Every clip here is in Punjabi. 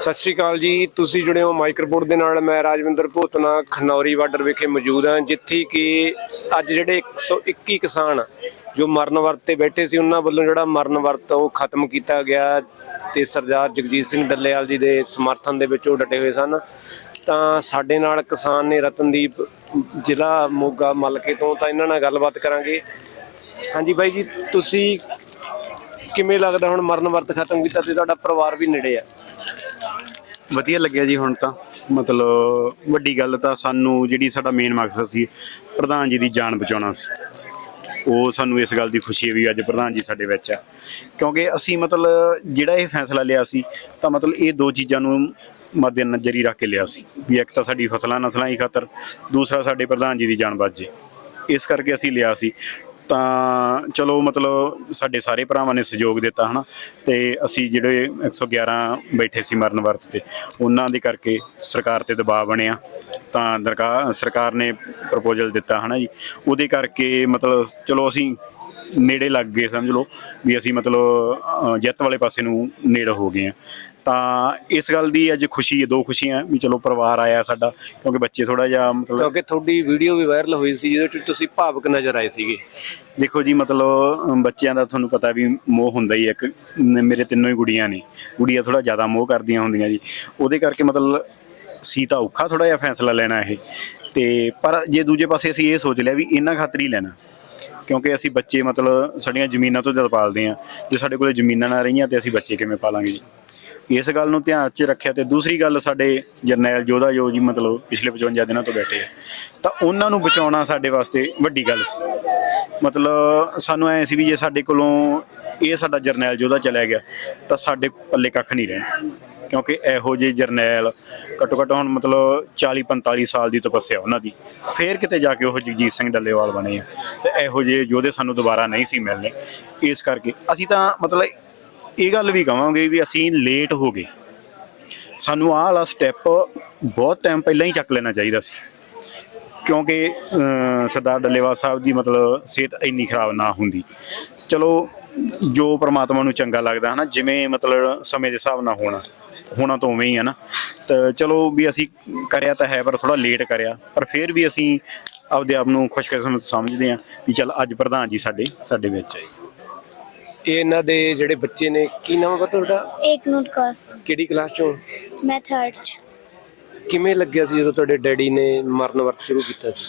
ਸਤਿ ਸ਼੍ਰੀ ਅਕਾਲ ਜੀ। ਤੁਸੀਂ ਜੁੜੇ ਹੋ ਮਾਈਕਰਪੋਰਟ ਦੇ ਨਾਲ। ਮੈਂ ਰਾਜਵਿੰਦਰ ਭੋਤਨਾ, ਖਨੌਰੀ ਬਾਰਡਰ ਵਿਖੇ ਮੌਜੂਦ ਹਾਂ, ਜਿੱਥੇ ਕਿ ਅੱਜ ਜਿਹੜੇ 121 ਕਿਸਾਨ ਜੋ ਮਰਨ ਵਰਤ ਤੇ ਬੈਠੇ ਸੀ, ਉਹਨਾਂ ਵੱਲੋਂ ਜਿਹੜਾ ਮਰਨ ਵਰਤ ਉਹ ਖਤਮ ਕੀਤਾ ਗਿਆ ਤੇ ਸਰਦਾਰ ਜਗਜੀਤ ਸਿੰਘ ਡੱਲੇਵਾਲ ਜੀ ਦੇ ਸਮਰਥਨ ਦੇ ਵਿੱਚ ਉਹ ਡਟੇ ਹੋਏ ਸਨ। ਤਾਂ ਸਾਡੇ ਨਾਲ ਕਿਸਾਨ ਨੇ ਰਤਨਦੀਪ ਜ਼ਿਲ੍ਹਾ ਮੋਗਾ ਮਲਕੇ ਤੋਂ, ਤਾਂ ਇਹਨਾਂ ਨਾਲ ਗੱਲਬਾਤ ਕਰਾਂਗੇ। ਹਾਂਜੀ ਬਾਈ ਜੀ, ਤੁਸੀਂ ਕਿਵੇਂ ਲੱਗਦਾ ਹੁਣ ਮਰਨ ਵਰਤ ਖਤਮ ਕੀਤਾ ਤੇ ਤੁਹਾਡਾ ਪਰਿਵਾਰ ਵੀ ਨੇੜੇ ਆ? ਵਧੀਆ ਲੱਗਿਆ ਜੀ ਹੁਣ ਤਾਂ। ਮਤਲਬ ਵੱਡੀ ਗੱਲ ਤਾਂ ਸਾਨੂੰ ਜਿਹੜੀ ਸਾਡਾ ਮੇਨ ਮਕਸਦ ਸੀ, ਪ੍ਰਧਾਨ ਜੀ ਦੀ ਜਾਨ ਬਚਾਉਣਾ ਸੀ। ਉਹ ਸਾਨੂੰ ਇਸ ਗੱਲ ਦੀ ਖੁਸ਼ੀ ਹੈ ਵੀ ਅੱਜ ਪ੍ਰਧਾਨ ਜੀ ਸਾਡੇ ਵਿੱਚ ਆ ਕਿਉਂਕਿ ਅਸੀਂ ਮਤਲਬ ਜਿਹੜਾ ਇਹ ਫੈਸਲਾ ਲਿਆ ਸੀ, ਤਾਂ ਮਤਲਬ ਇਹ ਦੋ ਚੀਜ਼ਾਂ ਨੂੰ ਮੱਦੇ ਨਜ਼ਰ ਰੱਖ ਕੇ ਲਿਆ ਸੀ। ਵੀ ਇੱਕ ਤਾਂ ਸਾਡੀ ਫਸਲਾਂ ਨਸਲਾਂ ਹੀ ਖਾਤਰ, ਦੂਸਰਾ ਸਾਡੇ ਪ੍ਰਧਾਨ ਜੀ ਦੀ ਜਾਨ ਬਚ ਜੇ। ਇਸ ਕਰਕੇ ਅਸੀਂ ਲਿਆ ਸੀ। ਤਾਂ ਚਲੋ ਮਤਲਬ ਸਾਡੇ ਸਾਰੇ ਭਰਾਵਾਂ ਨੇ ਸਹਿਯੋਗ ਦਿੱਤਾ, ਹਨਾ? ਤੇ ਅਸੀਂ ਜਿਹੜੇ 111 ਬੈਠੇ ਸੀ ਮਰਨ ਵਰਤ ਤੇ, ਉਹਨਾਂ ਦੇ ਕਰਕੇ ਸਰਕਾਰ ਤੇ ਦਬਾਅ ਬਣਿਆ। ਤਾਂ ਦਰਕਾ- ਸਰਕਾਰ ਨੇ ਪ੍ਰਪੋਜ਼ਲ ਦਿੱਤਾ, ਹਨਾ ਜੀ? ਉਹਦੇ ਕਰਕੇ ਮਤਲਬ ਚਲੋ ਅਸੀਂ ਨੇੜੇ ਲੱਗ ਗਏ, ਸਮਝ ਲਓ, ਵੀ ਅਸੀਂ ਮਤਲਬ ਜਿੱਤ ਵਾਲੇ ਪਾਸੇ ਨੂੰ ਨੇੜੇ ਹੋ ਗਏ ਆ ਤਾਂ ਇਸ ਗੱਲ ਦੀ ਅੱਜ ਖੁਸ਼ੀ ਹੈ ਦੋ ਖੁਸ਼ੀਆਂ ਵੀ ਚਲੋ ਪਰਿਵਾਰ ਆਇਆ ਸਾਡਾ ਕਿਉਂਕਿ ਬੱਚੇ ਥੋੜਾ ਜਿਹਾ ਮਤਲਬ ਕਿਉਂਕਿ ਤੁਹਾਡੀ ਵੀਡੀਓ ਵੀ ਵਾਇਰਲ ਹੋਈ ਸੀ ਜਿਹਦੇ ਵਿੱਚ ਤੁਸੀਂ ਭਾਵਕ ਨਜ਼ਰ ਆਏ ਸੀਗੇ। ਦੇਖੋ ਜੀ ਮਤਲਬ ਬੱਚਿਆਂ ਦਾ ਤੁਹਾਨੂੰ ਪਤਾ ਵੀ ਮੋਹ ਹੁੰਦਾ ਹੀ ਹੈ ਇੱਕ ਮੇਰੇ ਤਿੰਨੋਂ ਹੀ ਗੁੜੀਆਂ ਨੇ ਗੁੜੀਆਂ ਥੋੜਾ ਜ਼ਿਆਦਾ ਮੋਹ ਕਰਦੀਆਂ ਹੁੰਦੀਆਂ ਜੀ। ਉਹਦੇ ਕਰਕੇ ਮਤਲਬ ਸੀ ਤਾਂ ਔਖਾ ਥੋੜਾ ਜਿਹਾ ਫੈਸਲਾ ਲੈਣਾ ਇਹ। ਤੇ ਪਰ ਜੇ ਦੂਜੇ ਪਾਸੇ ਅਸੀਂ ਇਹ ਸੋਚ ਲਿਆ ਵੀ ਇਹਨਾਂ ਖਾਤਰ ਹੀ ਲੈਣਾ ਕਿਉਂਕਿ ਅਸੀਂ ਬੱਚੇ ਮਤਲਬ ਸਾਡੀਆਂ ਜ਼ਮੀਨਾਂ ਤੋਂ ਜਦ ਪਾਲਦੇ ਆ ਜੇ ਸਾਡੇ ਕੋਲੇ ਜ਼ਮੀਨਾਂ ਨਾ ਰਹੀਆਂ ਤੇ ਅਸੀਂ ਬੱਚੇ ਕਿਵੇਂ ਪਾਲਾਂਗੇ ਜੀ? ਇਸ ਗੱਲ ਨੂੰ ਧਿਆਨ 'ਚ ਰੱਖਿਆ ਤੇ ਦੂਸਰੀ ਗੱਲ ਸਾਡੇ ਜਰਨੈਲ ਜੋਧਾ ਜੋ ਜੀ ਮਤਲਬ ਪਿਛਲੇ 55 ਦਿਨਾਂ ਤੋਂ ਬੈਠੇ ਆ, ਤਾਂ ਉਹਨਾਂ ਨੂੰ ਬਚਾਉਣਾ ਸਾਡੇ ਵਾਸਤੇ ਵੱਡੀ ਗੱਲ ਸੀ। ਮਤਲਬ ਸਾਨੂੰ ਐ ਸੀ ਵੀ ਜੇ ਸਾਡੇ ਕੋਲੋਂ ਇਹ ਸਾਡਾ ਜਰਨੈਲ ਜੋਧਾ ਚਲਿਆ ਗਿਆ, ਤਾਂ ਸਾਡੇ ਪੱਲੇ ਕੱਖ ਨਹੀਂ ਰਹਿਣਾ। ਕਿਉਂਕਿ ਇਹੋ ਜਿਹੇ ਜਰਨੈਲ ਘੱਟੋ ਘੱਟ ਹੁਣ ਮਤਲਬ 40 45 ਸਾਲ ਦੀ ਤਪੱਸਿਆ ਉਹਨਾਂ ਦੀ। ਫੇਰ ਕਿਤੇ ਜਾ ਕੇ ਉਹ ਜਗਜੀਤ ਸਿੰਘ ਡੱਲੇਵਾਲ ਬਣੇ ਆ, ਤੇ ਇਹੋ ਜਿਹੇ ਯੋਧੇ ਸਾਨੂੰ ਦੁਬਾਰਾ ਨਹੀਂ ਸੀ ਮਿਲਣੇ। ਇਸ ਕਰਕੇ ਅਸੀਂ ਤਾਂ ਮਤਲਬ ਇਹ ਗੱਲ ਵੀ ਕਵਾਂਗੇ ਵੀ ਅਸੀਂ ਲੇਟ ਹੋ ਗਏ। ਸਾਨੂੰ ਆਹ ਵਾਲਾ ਸਟੈਪ ਬਹੁਤ ਟਾਈਮ ਪਹਿਲਾਂ ਹੀ ਚੱਕ ਲੈਣਾ ਚਾਹੀਦਾ ਸੀ। ਕਿਉਂਕਿ ਸਰਦਾਰ ਡੱਲੇਵਾਲ ਸਾਹਿਬ ਦੀ ਮਤਲਬ ਸਿਹਤ ਇੰਨੀ ਖਰਾਬ ਨਾ ਹੁੰਦੀ। ਚਲੋ, ਜੋ ਪ੍ਰਮਾਤਮਾ ਨੂੰ ਚੰਗਾ ਲੱਗਦਾ, ਹਨਾ, ਜਿਵੇਂ ਮਤਲਬ ਸਮੇਂ ਦੇ ਹਿਸਾਬ ਨਾਲ ਹੋਣਾ ਹੋਣਾ ਤਾਂ ਉਵੇਂ ਹੀ ਹੈ ਨਾ। ਤਾਂ ਚਲੋ ਵੀ ਅਸੀਂ ਕਰਿਆ ਤਾਂ ਹੈ, ਪਰ ਥੋੜਾ ਲੇਟ ਕਰਿਆ। ਪਰ ਫਿਰ ਵੀ ਅਸੀਂ ਆਪਦੇ ਆਪ ਨੂੰ ਖੁਸ਼ਕਿਸਮਤ ਸਮਝਦੇ ਹਾਂ ਵੀ ਚੱਲ ਅੱਜ ਪ੍ਰਧਾਨ ਜੀ ਸਾਡੇ ਸਾਡੇ ਵਿੱਚ ਹੈ ਇਹ ਇਹਨਾਂ ਦੇ ਜਿਹੜੇ ਬੱਚੇ ਨੇ ਕੀ ਨਾਮ ਹੈ ਤੁਹਾਡਾ? ਇੱਕ ਮਿੰਟ ਕਰ। ਕਿਹੜੀ ਕਲਾਸ ਚੋਂ? ਮੈਂ ਥਰਡ ਚ। ਕਿਵੇਂ ਲੱਗਿਆ ਸੀ ਜਦੋਂ ਤੁਹਾਡੇ ਡੈਡੀ ਨੇ ਮਰਨ ਵਰਤ ਸ਼ੁਰੂ ਕੀਤਾ ਸੀ?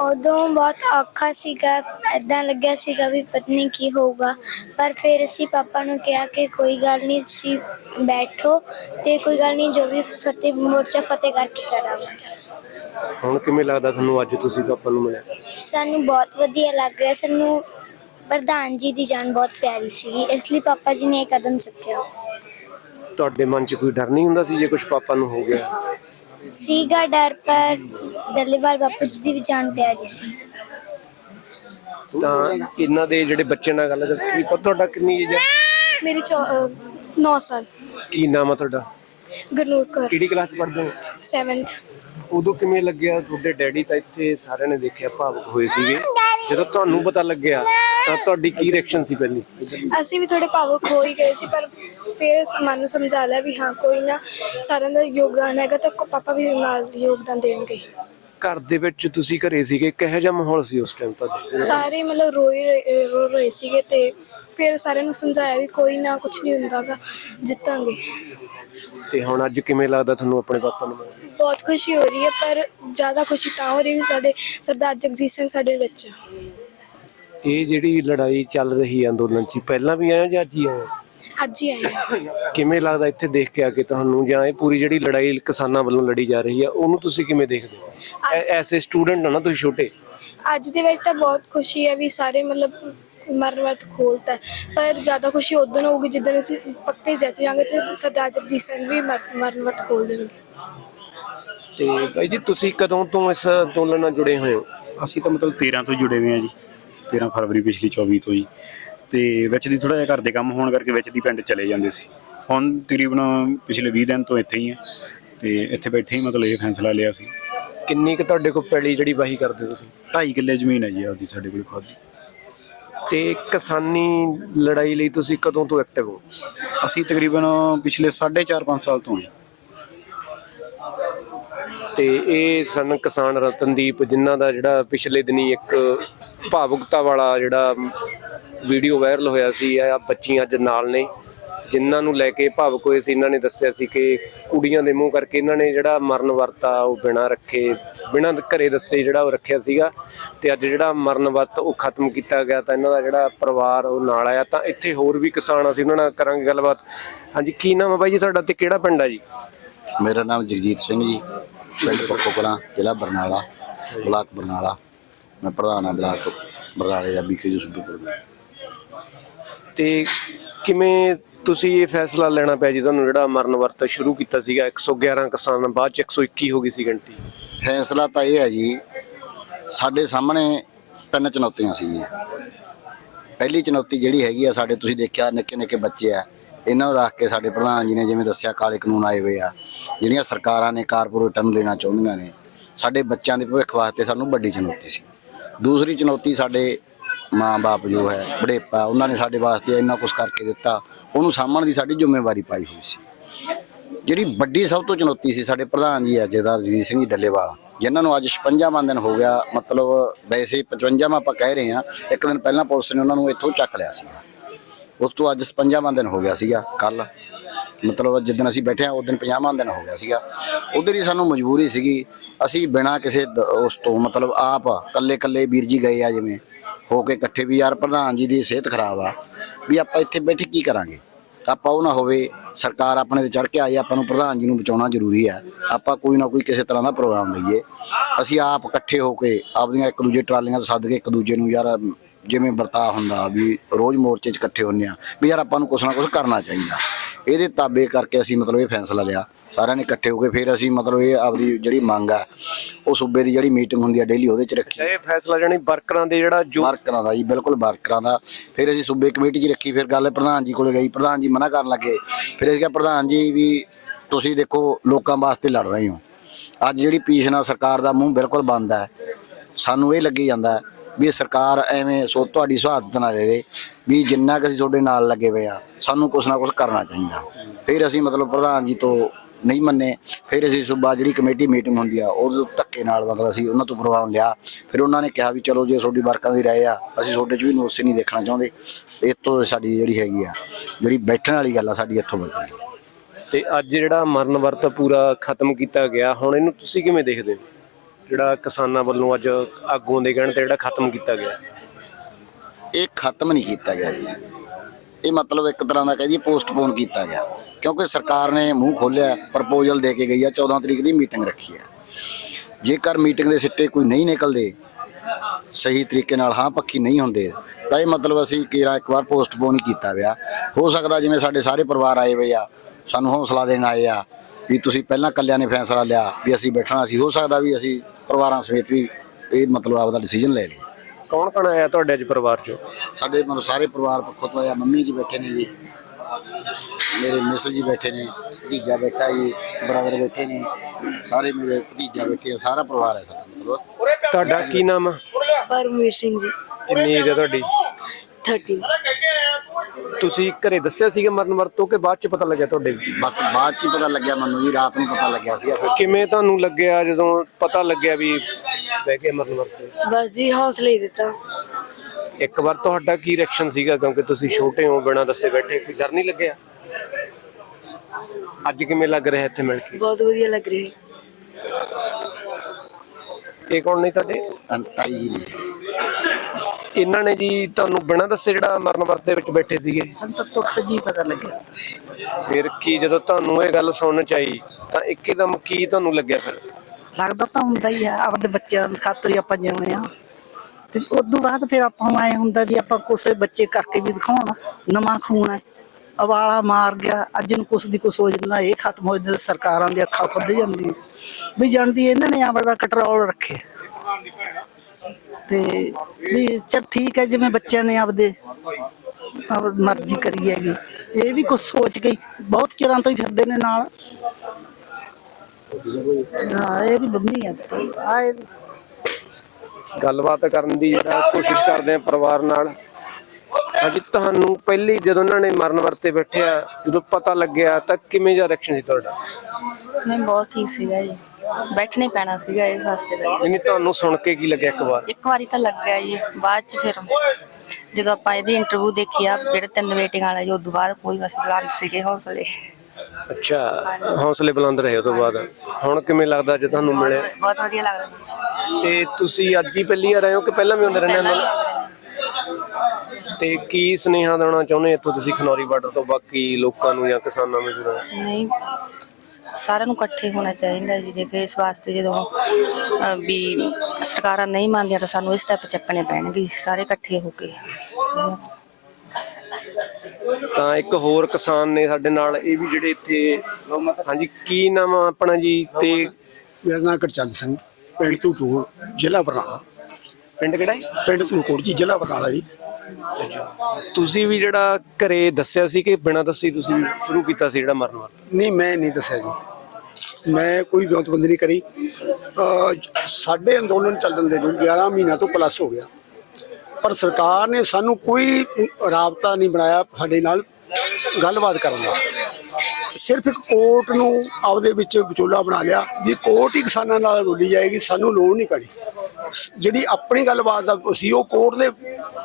ਉਦੋਂ ਬਹੁਤ ਔਖਾ ਸੀਗਾ ਐਦਾਂ ਲੱਗਿਆ ਸੀਗਾ ਵੀ ਪਤਾ ਨਹੀਂ ਕੀ ਹੋਊਗਾ। ਪਰ ਫਿਰ ਅਸੀਂ ਪਾਪਾ ਨੂੰ ਕਿਹਾ ਕਿ ਕੋਈ ਗੱਲ ਨਹੀਂ ਤੁਸੀਂ ਬੈਠੋ ਤੇ ਕੋਈ ਗੱਲ ਨਹੀਂ ਜੋ ਵੀ ਫਤਿਹ ਮੋਰਚਾ ਫਤਿਹ ਕਰਕੇ ਕਰਾਂਗੇ। ਹੁਣ ਕਿਵੇਂ ਲੱਗਦਾ ਤੁਹਾਨੂੰ ਅੱਜ ਤੁਸੀਂ ਪਾਪਾ ਨੂੰ ਮਿਲਿਆ ਸਾਨੂੰ ਬਹੁਤ ਵਧੀਆ ਲੱਗ ਰਿਹਾ ਸਾਨੂੰ ਪ੍ਰਧਾਨ ਜੀ ਦੀ ਜਾਨ ਬਹੁਤ ਪਿਆਰੀ ਸੀ ਇਸ ਲਈ ਪਾਪਾ ਜੀ ਨੇ ਇਹ ਕਦਮ ਚੁੱਕਿਆ। ਤੁਹਾਡੇ ਮਨ 'ਚ ਕੋਈ ਡਰ ਨਹੀਂ ਹੁੰਦਾ ਸੀ ਜੇ ਕੁਝ ਪਾਪਾ ਨੂੰ ਹੋ ਗਿਆ? ਸੀਗਾ ਡਰ ਪਰ ਡੱਲੇਵਾਲ ਬਾਪੂ ਜੀ ਦੀ ਵੀ ਜਾਨ ਪਿਆਰੀ ਸੀ। ਤਾਂ ਇਹਨਾਂ ਦੇ ਜਿਹੜੇ ਬੱਚੇ ਨਾਲ ਗੱਲ ਕਰ ਕੀ ਪਤਾ ਤੁਹਾਡਾ ਕਿੰਨੀ ਏਜ ਹੈ ਮੇਰੀ 9 ਸਾਲ। ਕੀ ਨਾਮ ਹੈ ਤੁਹਾਡਾ? ਗੁਰਨੂਰ ਕੌਰ। ਕਿਹੜੀ ਕਲਾਸ ਪੜ੍ਹਦੇ ਹੋ? 7th ਉਦੋਂ ਕਿਵੇਂ ਲੱਗਿਆ? ਤੁਹਾਡੇ ਡੈਡੀ ਤਾਂ ਇੱਥੇ ਸਾਰਿਆਂ ਨੇ ਦੇਖਿਆ ਭਾਵੁਕ ਹੋਏ ਸੀਗੇ। ਜਦੋਂ ਤੁਹਾਨੂੰ ਪਤਾ ਲੱਗਿਆ ਤਾਂ ਤੁਹਾਡੀ ਕੀ ਰਿਐਕਸ਼ਨ ਸੀ ਪਹਿਲੀ ਅਸੀਂ ਵੀ ਥੋੜੇ ਭਾਵੁਕ ਹੋ ਹੀ ਗਏ ਸੀ ਪਰ ਫਿਰ ਮਨ ਨੂੰ ਸਮਝਾ ਲਿਆ ਵੀ ਹਾਂ ਕੋਈ ਨਾ ਸਾਰਿਆਂ ਦਾ ਯੋਗਦਾਨ ਹੈਗਾ ਤਾਂ ਪਾਪਾ ਵੀ ਨਾਲ ਯੋਗਦਾਨ ਦੇਣਗੇ ਘਰ ਦੇ ਵਿੱਚ ਤੁਸੀਂ ਘਰੇ ਸੀਗੇ ਕਿਹੋ ਜਿਹਾ ਮਾਹੌਲ ਸੀ ਉਸ ਟਾਈਮ ਤੁਹਾਡੇ ਸਾਰੇ ਮਤਲਬ ਰੋਈ ਰਹੇ- ਰੋ ਰਹੇ ਸੀਗੇ ਤੇ ਫਿਰ ਸਾਰਿਆਂ ਨੂੰ ਸਮਝਾਇਆ ਵੀ ਕੋਈ ਨਾ ਕੁਝ ਨਹੀਂ ਹੁੰਦਾਗਾ ਜਿੱਤਾਂਗੇ ਤੇ ਹੁਣ ਅੱਜ ਕਿਵੇਂ ਲੱਗਦਾ ਤੁਹਾਨੂੰ ਆਪਣੇ ਪਾਪਾ ਨੂੰ ਮਿਲ ਕੇ? ਬਹੁਤ ਖੁਸ਼ੀ ਹੋ ਰਹੀ ਹੈ ਪਰ ਜ਼ਿਆਦਾ ਖੁਸ਼ੀ ਤਾਂ ਹੋ ਰਹੀ ਵੀ ਸਾਡੇ ਸਰਦਾਰ ਜਗਜੀਤ ਸਿੰਘ ਸਾਡੇ ਵਿੱਚ ਆ। ਇਹ ਜਿਹੜੀ ਲੜਾਈ ਚੱਲ ਰਹੀ ਹੈ ਅੰਦੋਲਨ 'ਚ ਪਹਿਲਾਂ ਵੀ ਆਇਆ ਜਾਂ ਅੱਜ ਹੀ ਆਇਆ ਅੱਜ ਹੀ ਆਏ ਹਾਂ। ਕਿਵੇਂ ਲੱਗਦਾ ਇੱਥੇ ਦੇਖ ਕੇ ਆ ਕੇ ਤੁਹਾਨੂੰ ਜਾਂ ਇਹ ਪੂਰੀ ਜਿਹੜੀ ਲੜਾਈ ਕਿਸਾਨਾਂ ਵੱਲੋਂ ਲੜੀ ਜਾ ਰਹੀ ਹੈ ਉਹਨੂੰ ਤੁਸੀਂ ਕਿਵੇਂ ਦੇਖਦੇ ਹੋ? ਐ- ਐਸੇ ਸਟੂਡੈਂਟ ਨਾ ਤੁਸੀਂ ਛੋਟੇ? ਅੱਜ ਦੇ ਵਿੱਚ ਤਾਂ ਬਹੁਤ ਖੁਸ਼ੀ ਹੈ ਵੀ ਸਾਰੇ ਮਤਲਬ ਮਰਨ ਵਰਤ ਖੋਲਤਾ ਹੈ। ਪਰ ਜ਼ਿਆਦਾ ਖੁਸ਼ੀ ਉਦੋਂ ਹੋਊਗੀ ਜਦੋਂ ਅਸੀਂ ਪੱਕੇ ਜੱਜ ਜਾਵਾਂਗੇ ਤੇ ਸਰਦਾਰ ਜਗਜੀਤ ਸਿੰਘ ਵੀ ਮਰ- ਮਰਨ ਵਰਤ ਖੋਲ ਦੇਣਗੇ। ਤੇ ਭਾਈ ਜੀ ਤੁਸੀਂ ਕਦੋਂ ਤੋਂ ਇਸ ਅੰਦੋਲਨ ਨਾਲ ਜੁੜੇ ਹੋਏ ਹੋ? ਅਸੀਂ ਤਾਂ ਮਤਲਬ 13 ਤੋਂ ਜੁੜੇ ਹੋਏ ਆ ਜੀ। 13 ਫਰਵਰੀ ਪਿਛਲੀ 24 ਤੋਂ ਜੀ। ਤੇ ਵਿੱਚ ਦੀ ਥੋੜਾ ਜਿਹਾ ਘਰ ਦੇ ਕੰਮ ਹੋਣ ਕਰਕੇ ਵਿੱਚ ਦੀ ਪਿੰਡ ਚਲੇ ਜਾਂਦੇ ਸੀ। ਹੁਣ ਤਕਰੀਬਨ ਪਿਛਲੇ 20 ਦਿਨ ਤੋਂ ਇੱਥੇ ਹੀ ਆ। ਤੇ ਇੱਥੇ ਬੈਠੇ ਹੀ ਮਤਲਬ ਇਹ ਫੈਸਲਾ ਲਿਆ ਸੀ। ਕਿੰਨੀ ਕੁ ਤੁਹਾਡੇ ਕੋਲ ਪੈਲੀ ਜਿਹੜੀ ਵਾਹੀ ਕਰਦੇ ਤੁਸੀਂ? 2.5 ਕਿੱਲੇ ਜ਼ਮੀਨ ਹੈ ਜੀ ਆਪਦੀ ਸਾਡੇ ਕੋਲ ਖੁਦ ਦੀ। ਤੇ ਕਿਸਾਨੀ ਲੜਾਈ ਲਈ ਤੁਸੀਂ ਕਦੋਂ ਤੋਂ ਐਕਟਿਵ ਹੋ? ਅਸੀਂ ਤਕਰੀਬਨ ਪਿਛਲੇ 4.5 5 ਸਾਲ ਤੋਂ ਹਾਂ ਤੇ ਇਹ ਸਨ ਕਿਸਾਨ ਰਤਨਦੀਪ, ਜਿਨ੍ਹਾਂ ਦਾ ਜਿਹੜਾ ਪਿਛਲੇ ਦਿਨੀ ਇੱਕ ਭਾਵੁਕਤਾ ਵਾਲਾ ਜਿਹੜਾ ਵੀਡੀਓ ਵਾਇਰਲ ਹੋਇਆ ਸੀ ਆ ਬੱਚੀਆਂ ਅੱਜ ਨਾਲ ਨੇ, ਜਿਨ੍ਹਾਂ ਨੂੰ ਲੈ ਕੇ ਭਾਵੁਕ ਹੋਏ ਸੀ। ਇਹਨਾਂ ਨੇ ਦੱਸਿਆ ਸੀ ਕਿ ਕੁੜੀਆਂ ਦੇ ਮੂੰਹ ਕਰਕੇ ਇਹਨਾਂ ਨੇ ਜਿਹੜਾ ਮਰਨ ਵਰਤਾ ਉਹ ਬਿਨਾਂ ਰੱਖੇ, ਬਿਨਾਂ ਘਰੇ ਦੱਸੇ ਜਿਹੜਾ ਉਹ ਰੱਖਿਆ ਸੀਗਾ। ਤੇ ਅੱਜ ਜਿਹੜਾ ਮਰਨ ਵਰਤ ਉਹ ਖਤਮ ਕੀਤਾ ਗਿਆ, ਤਾਂ ਇਹਨਾਂ ਦਾ ਜਿਹੜਾ ਪਰਿਵਾਰ ਉਹ ਨਾਲ ਆਇਆ। ਤਾਂ ਇੱਥੇ ਹੋਰ ਵੀ ਕਿਸਾਨ ਅਸੀਂ ਉਹਨਾਂ ਨਾਲ ਕਰਾਂਗੇ ਗੱਲਬਾਤ। ਹਾਂਜੀ, ਕੀ ਨਾਮ ਹੈ ਬਾਈ ਜੀ ਸਾਡਾ ਤੇ ਕਿਹੜਾ ਪਿੰਡ ਆ ਜੀ? ਮੇਰਾ ਨਾਮ ਜਗਜੀਤ ਸਿੰਘ ਜੀ। ਪਿੰਡ ਪੱਕੋ ਕਲਾਂ ਜ਼ਿਲ੍ਹਾ ਬਰਨਾਲਾ ਬਲਾਕ ਬਰਨਾਲਾ। ਮੈਂ ਪ੍ਰਧਾਨ ਹਾਂ ਬਲਾਕ ਬਰਨਾਲੇ ਦਾ ਬੀਕੇ ਜਸੂਪੁਰ ਦਾ। ਤੇ ਕਿਵੇਂ ਤੁਸੀਂ ਇਹ ਫੈਸਲਾ ਲੈਣਾ ਪਿਆ ਜੀ? ਤੁਹਾਨੂੰ ਜਿਹੜਾ ਮਰਨ ਵਰਤ ਸ਼ੁਰੂ ਕੀਤਾ ਸੀਗਾ 111 ਕਿਸਾਨ ਬਾਅਦ ਚ 121 ਹੋ ਗਈ ਸੀ ਗਿਣਤੀ। ਫੈਸਲਾ ਤਾਂ ਇਹ ਹੈ ਜੀ ਸਾਡੇ ਸਾਹਮਣੇ ਤਿੰਨ ਚੁਣੌਤੀਆਂ ਸੀ ਪਹਿਲੀ ਚੁਣੌਤੀ ਜਿਹੜੀ ਹੈਗੀ ਆ ਸਾਡੇ ਤੁਸੀਂ ਦੇਖਿਆ ਨਿੱਕੇ ਨਿੱਕੇ ਬੱਚੇ ਆ ਇਹਨਾਂ ਨੂੰ ਰੱਖ ਕੇ ਸਾਡੇ ਪ੍ਰਧਾਨ ਜੀ ਨੇ ਜਿਵੇਂ ਦੱਸਿਆ, ਕਾਲੇ ਕਾਨੂੰਨ ਆਏ ਹੋਏ ਆ, ਜਿਹੜੀਆਂ ਸਰਕਾਰਾਂ ਨੇ ਕਾਰਪੋਰੇਟਾਂ ਨੂੰ ਦੇਣਾ ਚਾਹੁੰਦੀਆਂ ਨੇ, ਸਾਡੇ ਬੱਚਿਆਂ ਦੇ ਭਵਿੱਖ ਵਾਸਤੇ ਸਾਨੂੰ ਵੱਡੀ ਚੁਣੌਤੀ ਸੀ। ਦੂਸਰੀ ਚੁਣੌਤੀ ਸਾਡੇ ਮਾਂ-ਬਾਪ ਜੋ ਹੈ ਬੜੇਪਾ ਉਹਨਾਂ ਨੇ ਸਾਡੇ ਵਾਸਤੇ ਇੰਨਾ ਕੁਝ ਕਰਕੇ ਦਿੱਤਾ, ਉਹਨੂੰ ਸਾਂਭਣ ਦੀ ਸਾਡੀ ਜ਼ਿੰਮੇਵਾਰੀ ਪਾਈ ਹੋਈ ਸੀ। ਜਿਹੜੀ ਵੱਡੀ ਸਭ ਤੋਂ ਚੁਣੌਤੀ ਸੀ ਸਾਡੇ ਪ੍ਰਧਾਨ ਜੀ ਆ ਜਥੇਦਾਰ ਜਗਜੀਤ ਸਿੰਘ ਜੀ ਡੱਲੇਵਾਲ, ਜਿਨ੍ਹਾਂ ਨੂੰ ਅੱਜ 56ਵਾਂ ਦਿਨ ਹੋ ਗਿਆ, ਮਤਲਬ ਵੈਸੇ 55ਵਾਂ ਆਪਾਂ ਕਹਿ ਰਹੇ ਹਾਂ, ਇੱਕ ਦਿਨ ਪਹਿਲਾਂ ਪੁਲਿਸ ਨੇ ਉਹਨਾਂ ਨੂੰ ਇੱਥੋਂ ਚੱਕ ਲਿਆ ਸੀਗਾ। ਉਸ ਤੋਂ ਅੱਜ 55ਵਾਂ ਦਿਨ ਹੋ ਗਿਆ ਸੀਗਾ ਕੱਲ ਮਤਲਬ ਜਿੱਦਣ ਅਸੀਂ ਬੈਠੇ ਆ ਉਸ ਦਿਨ 50ਵਾਂ ਦਿਨ ਹੋ ਗਿਆ ਸੀਗਾ। ਉਧਰ ਹੀ ਸਾਨੂੰ ਮਜਬੂਰੀ ਸੀਗੀ, ਅਸੀਂ ਬਿਨਾਂ ਕਿਸੇ ਦ- ਉਸ ਤੋਂ ਮਤਲਬ ਆਪ ਕੱਲੇ ਕੱਲੇ ਵੀਰ ਜੀ ਗਏ ਆ ਜਿਵੇਂ, ਹੋ ਕੇ ਇਕੱਠੇ ਵੀ ਯਾਰ ਪ੍ਰਧਾਨ ਜੀ ਦੀ ਸਿਹਤ ਖਰਾਬ ਆ, ਵੀ ਆਪਾਂ ਇੱਥੇ ਬੈਠੇ ਕੀ ਕਰਾਂਗੇ? ਆਪਾਂ ਉਹ ਨਾ ਹੋਵੇ, ਸਰਕਾਰ ਆਪਣੇ ਤੇ ਚੜ ਕੇ ਆਏ, ਆਪਾਂ ਨੂੰ ਪ੍ਰਧਾਨ ਜੀ ਨੂੰ ਬਚਾਉਣਾ ਜ਼ਰੂਰੀ ਹੈ ਆਪਾਂ ਕੋਈ ਨਾ ਕੋਈ ਕਿਸੇ ਤਰ੍ਹਾਂ ਦਾ ਪ੍ਰੋਗਰਾਮ ਲਈਏ। ਅਸੀਂ ਆਪ ਇਕੱਠੇ ਹੋ ਕੇ ਆਪਦੀਆਂ ਇੱਕ ਦੂਜੇ ਟਰਾਲੀਆਂ ਤੋਂ ਸੱਦ ਕੇ ਇੱਕ ਦੂਜੇ ਨੂੰ ਯਾਰ ਜਿਵੇਂ ਵਰਤਾ ਹੁੰਦਾ ਵੀ ਰੋਜ਼ ਮੋਰਚੇ 'ਚ ਇਕੱਠੇ ਹੁੰਨੇ ਆ ਵੀ ਯਾਰ ਆਪਾਂ ਨੂੰ ਕੁਛ ਨਾ ਕੁਛ ਕਰਨਾ ਚਾਹੀਦਾ। ਇਹਦੇ ਤਾਬੇ ਕਰਕੇ ਅਸੀਂ ਮਤਲਬ ਇਹ ਫੈਸਲਾ ਲਿਆ। ਸਾਰਿਆਂ ਨੇ ਇਕੱਠੇ ਹੋ ਕੇ ਫਿਰ ਅਸੀਂ ਮਤਲਬ ਇਹ ਆਪਦੀ ਜਿਹੜੀ ਮੰਗ ਆ ਉਹ ਸੂਬੇ ਦੀ ਜਿਹੜੀ ਮੀਟਿੰਗ ਹੁੰਦੀ ਆ ਡੇਲੀ ਉਹਦੇ 'ਚ ਰੱਖੀ। ਇਹ ਫੈਸਲਾ ਜਾਨੀ ਵਰਕਰਾਂ ਦੇ ਜਿਹੜਾ ਜੋ ਵਰਕਰਾਂ ਦਾ ਜੀ ਬਿਲਕੁਲ ਵਰਕਰਾਂ ਦਾ। ਫਿਰ ਅਸੀਂ ਸੂਬੇ ਕਮੇਟੀ 'ਚ ਰੱਖੀ ਫਿਰ ਗੱਲ ਪ੍ਰਧਾਨ ਜੀ ਕੋਲੇ ਗਈ। ਪ੍ਰਧਾਨ ਜੀ ਮਨਾ ਕਰਨ ਲੱਗੇ। ਫਿਰ ਅਸੀਂ ਕਿਹਾ ਪ੍ਰਧਾਨ ਜੀ ਵੀ ਤੁਸੀਂ ਦੇਖੋ ਲੋਕਾਂ ਵਾਸਤੇ ਲੜ ਰਹੇ ਹੋ। ਅੱਜ ਜਿਹੜੀ ਪੀਸ਼ਨਾ ਸਰਕਾਰ ਦਾ ਮੂੰਹ ਬਿਲਕੁਲ ਬੰਦ ਹੈ। ਸਾਨੂੰ ਇਹ ਲੱਗੀ ਜਾਂਦਾ ਵੀ ਇਹ ਸਰਕਾਰ ਐਵੇਂ ਸੋ ਤੁਹਾਡੀ ਸੁਹਾਦਤ ਨਾ ਦੇਵੇ, ਵੀ ਜਿੰਨਾ ਕਿ ਅਸੀਂ ਤੁਹਾਡੇ ਨਾਲ ਲੱਗੇ ਪਏ ਆ, ਸਾਨੂੰ ਕੁਛ ਨਾ ਕੁਛ ਕਰਨਾ ਚਾਹੀਦਾ। ਫਿਰ ਅਸੀਂ ਮਤਲਬ ਪ੍ਰਧਾਨ ਜੀ ਤੋਂ ਨਹੀਂ ਮੰਨੇ, ਫਿਰ ਅਸੀਂ ਸੂਬਾ ਜਿਹੜੀ ਕਮੇਟੀ ਮੀਟਿੰਗ ਹੁੰਦੀ ਆ ਉਹ ਧੱਕੇ ਨਾਲ ਮਤਲਬ ਅਸੀਂ ਉਹਨਾਂ ਤੋਂ ਪ੍ਰੋਗਰਾਮ ਲਿਆ। ਫਿਰ ਉਹਨਾਂ ਨੇ ਕਿਹਾ ਵੀ ਚਲੋ ਜੇ ਤੁਹਾਡੀ ਵਰਕਾਂ ਦੀ ਰਾਏ ਆ, ਅਸੀਂ ਤੁਹਾਡੇ 'ਚ ਵੀ ਨੋਟਿਸ ਨਹੀਂ ਦੇਖਣਾ ਚਾਹੁੰਦੇ। ਇਹ ਤੋਂ ਸਾਡੀ ਜਿਹੜੀ ਹੈਗੀ ਆ, ਜਿਹੜੀ ਬੈਠਣ ਵਾਲੀ ਗੱਲ ਆ, ਸਾਡੀ ਇੱਥੋਂ ਬਦਲੀ ਤੇ ਅੱਜ ਜਿਹੜਾ ਮਰਨ ਵਰਤ ਪੂਰਾ ਖਤਮ ਕੀਤਾ ਗਿਆ, ਹੁਣ ਇਹਨੂੰ ਤੁਸੀਂ ਕਿਵੇਂ ਦੇਖਦੇ ਹੋ? ਜਿਹੜਾ ਕਿਸਾਨਾਂ ਵੱਲੋਂ ਅੱਜ ਆਗੂਆਂ ਦੇ ਕਹਿਣ ਤੇ ਜਿਹੜਾ ਖਤਮ ਕੀਤਾ ਗਿਆ? ਇਹ ਖਤਮ ਨਹੀਂ ਕੀਤਾ ਗਿਆ ਜੀ। ਇਹ ਮਤਲਬ ਇੱਕ ਤਰ੍ਹਾਂ ਦਾ ਕਹਦੀ ਪੋਸਟਪੋਨ ਕੀਤਾ ਗਿਆ। ਕਿਉਂਕਿ ਸਰਕਾਰ ਨੇ ਮੂੰਹ ਖੋਲਿਆ ਪ੍ਰਪੋਜ਼ਲ ਦੇ ਕੇ ਗਈ ਆ 14 ਤਰੀਕ ਦੀ ਮੀਟਿੰਗ ਰੱਖੀ ਹੈ ਜੇਕਰ ਮੀਟਿੰਗ ਦੇ ਸਿੱਟੇ ਕੋਈ ਨਹੀਂ ਨਿਕਲਦੇ, ਸਹੀ ਤਰੀਕੇ ਨਾਲ ਹਾਂ ਪੱਖੀ ਨਹੀਂ ਹੁੰਦੇ, ਤਾਂ ਇਹ ਮਤਲਬ ਅਸੀਂ ਕਿਰਾ ਇੱਕ ਵਾਰ ਪੋਸਟਪੋਨ ਕੀਤਾ ਗਿਆ ਹੋ ਸਕਦਾ ਜਿਵੇਂ ਸਾਡੇ ਸਾਰੇ ਪਰਿਵਾਰ ਆਏ ਹੋਏ ਆ, ਸਾਨੂੰ ਹੌਸਲਾ ਦੇਣ ਆਏ ਆ, ਵੀ ਤੁਸੀਂ ਪਹਿਲਾਂ ਕੱਲਿਆਂ ਨੇ ਫੈਸਲਾ ਲਿਆ, ਵੀ ਅਸੀਂ ਬੈਠਣਾ ਸੀ। ਹੋ ਸਕਦਾ ਵੀ ਅਸੀਂ ਪਰਿਵਾਰਾਂ ਸਮੇਤ ਵੀ ਇਹ ਮਤਲਬ ਆਪਦਾ ਡਿਸੀਜਨ ਲੈ ਲਈਏ। ਕੌਣ ਕੌਣ ਆਇਆ ਤੁਹਾਡੇ ਅੱਜ ਪਰਿਵਾਰ ਚੋਂ? ਸਾਡੇ ਮਤਲਬ ਸਾਰੇ ਪਰਿਵਾਰ ਪੱਖੋਂ ਤੋਂ ਆਇਆ ਮੰਮੀ ਜੀ ਬੈਠੇ ਨੇ ਜੀ। ਮੇਰੇ ਮਿਸ ਜੀ ਬੈਠੇ ਨੇ ਭਤੀਜਾ ਬੈਠਾ ਜੀ ਬ੍ਰਦਰ ਬੈਠੇ ਨੇ। ਸਾਰੇ ਮੇਰੇ ਭਤੀਜਾ ਬੈਠੇ ਆ ਸਾਰਾ ਪਰਿਵਾਰ ਹੈ ਸਾਡਾ ਮਤਲਬ। ਤੁਹਾਡਾ ਕੀ ਨਾਮ ਆ? ਪਰਮਵੀਰ ਸਿੰਘ ਜੀ। ਕਿੰਨੀ ਏਜ ਹੈ ਤੁਹਾਡੀ? 13 ਤੁਸੀਂ ਘਰੇ ਦੱਸਿਆ ਸੀਗਾ ਮਰਨ ਵਰਤ ਤੋਂ ਕਿ ਬਾਅਦ ਚ ਪਤਾ ਲੱਗਿਆ ਤੁਹਾਡੇ ਬਸ ਬਾਅਦ ਚ ਹੀ ਪਤਾ ਲੱਗਿਆ ਮੈਨੂੰ ਜੀ ਰਾਤ ਨੂੰ ਪਤਾ ਲੱਗਿਆ ਸੀ ਫਿਰ। ਕਿਵੇਂ ਤੁਹਾਨੂੰ ਲੱਗਿਆ ਜਦੋਂ ਪਤਾ ਲੱਗਿਆ ਵੀ ਬਹਿ ਕੇ ਮਰਨ ਵਰਤ ਤੇ? ਬਸ ਜੀ ਹੌਸਲਾ ਹੀ ਦਿੱਤਾ। ਇੱਕ ਵਾਰ ਤੁਹਾਡਾ ਕੀ ਰਿਐਕਸ਼ਨ ਸੀਗਾ? ਕਿਉਂਕਿ ਤੁਸੀਂ ਛੋਟੇ ਹੋ ਬਿਨਾਂ ਦੱਸੇ ਬੈਠੇ ਕੋਈ ਡਰ ਨਹੀਂ ਲੱਗਿਆ? ਅੱਜ ਕਿਵੇਂ ਲੱਗ ਰਿਹਾ ਇੱਥੇ ਮਿਲ ਕੇ? ਬਹੁਤ ਵਧੀਆ ਲੱਗ ਰਿਹਾ। ਹੈ। ਇਹ ਕੌਣ ਨਹੀਂ ਤੁਹਾਡੇ? ਅੰਤਾਈ ਜੀ ਨੇ। ਇਹਨਾਂ ਨੇ ਜੀ ਤੁਹਾਨੂੰ ਬਿਨਾਂ ਦੱਸੇ ਜਿਹੜਾ ਮਰਨ ਵਰਤ ਦੇ ਵਿੱਚ ਬੈਠੇ ਸੀਗੇ ਸੰਤ ਤੁਰਤ ਜੀ ਪਤਾ ਲੱਗਿਆ। ਫਿਰ ਕੀ ਜਦੋਂ ਤੁਹਾਨੂੰ ਇਹ ਗੱਲ ਸੁਣਨ ਚ ਆਈ ਤਾਂ ਇੱਕਦਮ ਕੀ ਤੁਹਾਨੂੰ ਲੱਗਿਆ ਫਿਰ? ਲੱਗਦਾ ਤਾਂ ਹੁੰਦਾ ਹੀ ਆ ਆਪਦੇ ਬੱਚਿਆਂ ਦੀ ਖਾਤਰ ਹੀ ਆਪਾਂ ਜਿਉਣੇ ਆ ਤੇ ਉਸ ਤੋਂ ਬਾਅਦ ਫਿਰ ਆਪਾਂ ਨੂੰ ਐ ਹੁੰਦਾ ਵੀ ਆਪਾਂ ਕੁਛ ਬੱਚੇ ਕਰਕੇ ਵੀ ਦਿਖਾਉਣ। ਨਵਾਂ ਖੂਨ ਹੈ ਅਵਾਲਾ ਮਾਰ ਗਿਆ ਅੱਜ ਨੂੰ ਕੁਛ ਦੀ ਕੁਛ ਹੋ ਜਾਂਦਾ ਇਹ ਖਤਮ ਹੋ ਜਾਂਦਾ ਸਰਕਾਰਾਂ ਦੀ ਅੱਖਾਂ ਖੁੱਲ ਜਾਂਦੀਆਂ। ਵੀ ਜਾਣਦੀ ਇਹਨਾਂ ਨੇ ਆਪਦਾ ਕੰਟਰੋਲ ਰੱਖੇ ਤੇ ਵੀ ਚਲ ਠੀਕ ਹੈ ਜਿਵੇਂ ਬੱਚਿਆਂ ਨੇ ਆਪਦੇ ਆਪ ਮਰਜ਼ੀ ਕਰੀ ਹੈਗੀ। ਇਹ ਵੀ ਕੁਛ ਸੋਚ ਕੇ ਹੀ ਬਹੁਤ ਚਿਰਾਂ ਤੋਂ ਹੀ ਫਿਰਦੇ ਨੇ ਨਾਲ। ਹਾਂ ਇਹ ਦੀ ਬੰਮੀ ਆ। ਆ ਇਹ ਗੱਲਬਾਤ ਕਰਨ ਦੀ ਜਿਹੜਾ ਕੋਸ਼ਿਸ਼ ਕਰਦੇ ਆ ਪਰਿਵਾਰ ਨਾਲ। ਹਾਂਜੀ ਤੁਹਾਨੂੰ ਪਹਿਲੀ ਜਦੋਂ ਉਹਨਾਂ ਨੇ ਮਰਨ ਵਰਤੇ ਬੈਠਿਆ ਜਦੋਂ ਪਤਾ ਲੱਗਿਆ ਤਾਂ ਕਿਵੇਂ ਦਾ ਰਿਐਕਸ਼ਨ ਸੀ ਤੁਹਾਡਾ? ਨਹੀਂ ਬਹੁਤ ਠੀਕ ਸੀਗਾ ਜੀ। ਬੈਠਣੇ ਪੈਣਾ ਸੀਗਾ ਇਹ ਵਾਸਤੇ ਤਾਂ ਨਹੀਂ ਤੁਹਾਨੂੰ ਸੁਣ ਕੇ ਕੀ ਲੱਗਿਆ ਇੱਕ ਵਾਰ? ਇੱਕ ਵਾਰੀ ਤਾਂ ਲੱਗਿਆ ਜੀ ਬਾਅਦ ਚ ਫਿਰ ਜਦੋਂ ਆਪਾਂ ਇਹਦੀ ਇੰਟਰਵਿਊ ਦੇਖੀ ਆ ਜਿਹੜੇ ਤਿੰਨ ਵੇਟਿੰਗ ਵਾਲਾ ਜੀ ਉਦੋਂ ਬਾਅਦ ਕੋਈ ਬਸ ਬੁਲੰਦ ਸੀਗੇ ਹੌਸਲੇ। ਅੱਛਾ ਹੌਸਲੇ ਬੁਲੰਦ ਰਹੇ ਉਹ ਤੋਂ ਬਾਅਦ। ਹੁਣ ਕਿਵੇਂ ਲੱਗਦਾ ਜੇ ਤੁਹਾਨੂੰ ਮਿਲਿਆ ਬਹੁਤ ਬਹੁਤ ਵਧੀਆ ਲੱਗਦਾ ਤੇ ਤੁਸੀਂ ਅੱਜ ਹੀ ਪਹਿਲੀ ਵਾਰ ਆਏ ਹੋ ਕਿ ਪਹਿਲਾਂ ਵੀ ਹੁੰਦੇ ਰਹਿੰਦੇ ਹੋ? ਨਾਲ ਤੇ ਕੀ ਸੁਨੇਹਾ ਦੇਣਾ ਚਾਹੁੰਦੇ ਇੱਥੋਂ ਤੁਸੀਂ ਖਨੌਰੀ ਬਾਰਡਰ ਤੋਂ ਬਾਕੀ ਲੋਕਾਂ ਨੂੰ ਜਾਂ ਕਿਸਾਨਾਂ ਨੂੰ ਨਹੀਂ ਸ- ਸਾਰਿਆਂ ਨੂੰ ਇਕੱਠੇ ਹੋਣਾ ਚਾਹੀਦਾ ਜੀ। ਦੇਖੇ ਇਸ ਵਾਸਤੇ ਜਦੋਂ ਵੀ ਸਰਕਾਰਾਂ ਨਹੀਂ ਮੰਨਦੀਆਂ ਤਾਂ ਸਾਨੂੰ ਇਹ ਸਟੈਪ ਚੱਕਣੇ ਪੈਣਗੇ ਸਾਰੇ ਇਕੱਠੇ ਹੋ ਕੇ। ਤਾਂ ਇੱਕ ਹੋਰ ਕਿਸਾਨ ਨੇ ਸਾਡੇ ਨਾਲ ਇਹ ਵੀ ਜਿਹੜੇ ਇੱਥੇ ਹਾਂਜੀ ਕੀ ਨਾਮ ਆ ਆਪਣਾ ਜੀ ਤੇ? ਮੇਰਾ ਨਾਮ ਕਰਚਨ ਸਿੰਘ ਪਿੰਡ ਧੂਟੂਰ ਜ਼ਿਲ੍ਹਾ ਬਰਨਾਲਾ। ਪਿੰਡ ਕਿਹੜਾ ਹੈ ਪਿੰਡ ਧੂਟੂਰ ਜੀ ਜ਼ਿਲ੍ਹਾ ਬਰਨਾਲਾ ਜੀ। ਤੁਸੀਂ ਵੀ ਜਿਹੜਾ ਘਰੇ ਦੱਸਿਆ ਸੀ ਕਿ ਬਿਨਾਂ ਦੱਸੀ ਤੁਸੀਂ ਸ਼ੁਰੂ ਕੀਤਾ ਸੀ ਜਿਹੜਾ ਮਰਨ ਵਾਲਾ? ਨਹੀਂ, ਮੈਂ ਨਹੀਂ ਦੱਸਿਆ ਜੀ। ਮੈਂ ਕੋਈ ਵਿਉਂਤਬੰਦੀ ਨਹੀਂ ਕਰੀ। ਅਹ, ਸਾਡੇ ਅੰਦੋਲਨ ਚੱਲਣ ਦੇ ਨੂੰ 11 ਮਹੀਨਾ ਤੋਂ ਪਲੱਸ ਹੋ ਗਿਆ। ਪਰ ਸਰਕਾਰ ਨੇ ਸਾਨੂੰ ਕੋਈ ਰਾਬਤਾ ਨਹੀਂ ਬਣਾਇਆ ਸਾਡੇ ਨਾਲ ਗੱਲਬਾਤ ਕਰਨ ਦਾ। ਸਿਰਫ ਇੱਕ ਕੋਰਟ ਨੂੰ ਆਪਦੇ ਵਿੱਚ ਵਿਚੋਲਾ ਬਣਾ ਲਿਆ। ਵੀ ਕੋਰਟ ਹੀ ਕਿਸਾਨਾਂ ਨਾਲ ਬੋਲੀ ਜਾਏਗੀ, ਸਾਨੂੰ ਲੋੜ ਨਹੀਂ ਪੈਣੀ। ਜਿਹੜੀ ਆਪਣੀ ਗੱਲਬਾਤ ਦਾ ਸੀ, ਉਹ ਕੋਰਟ ਦੇ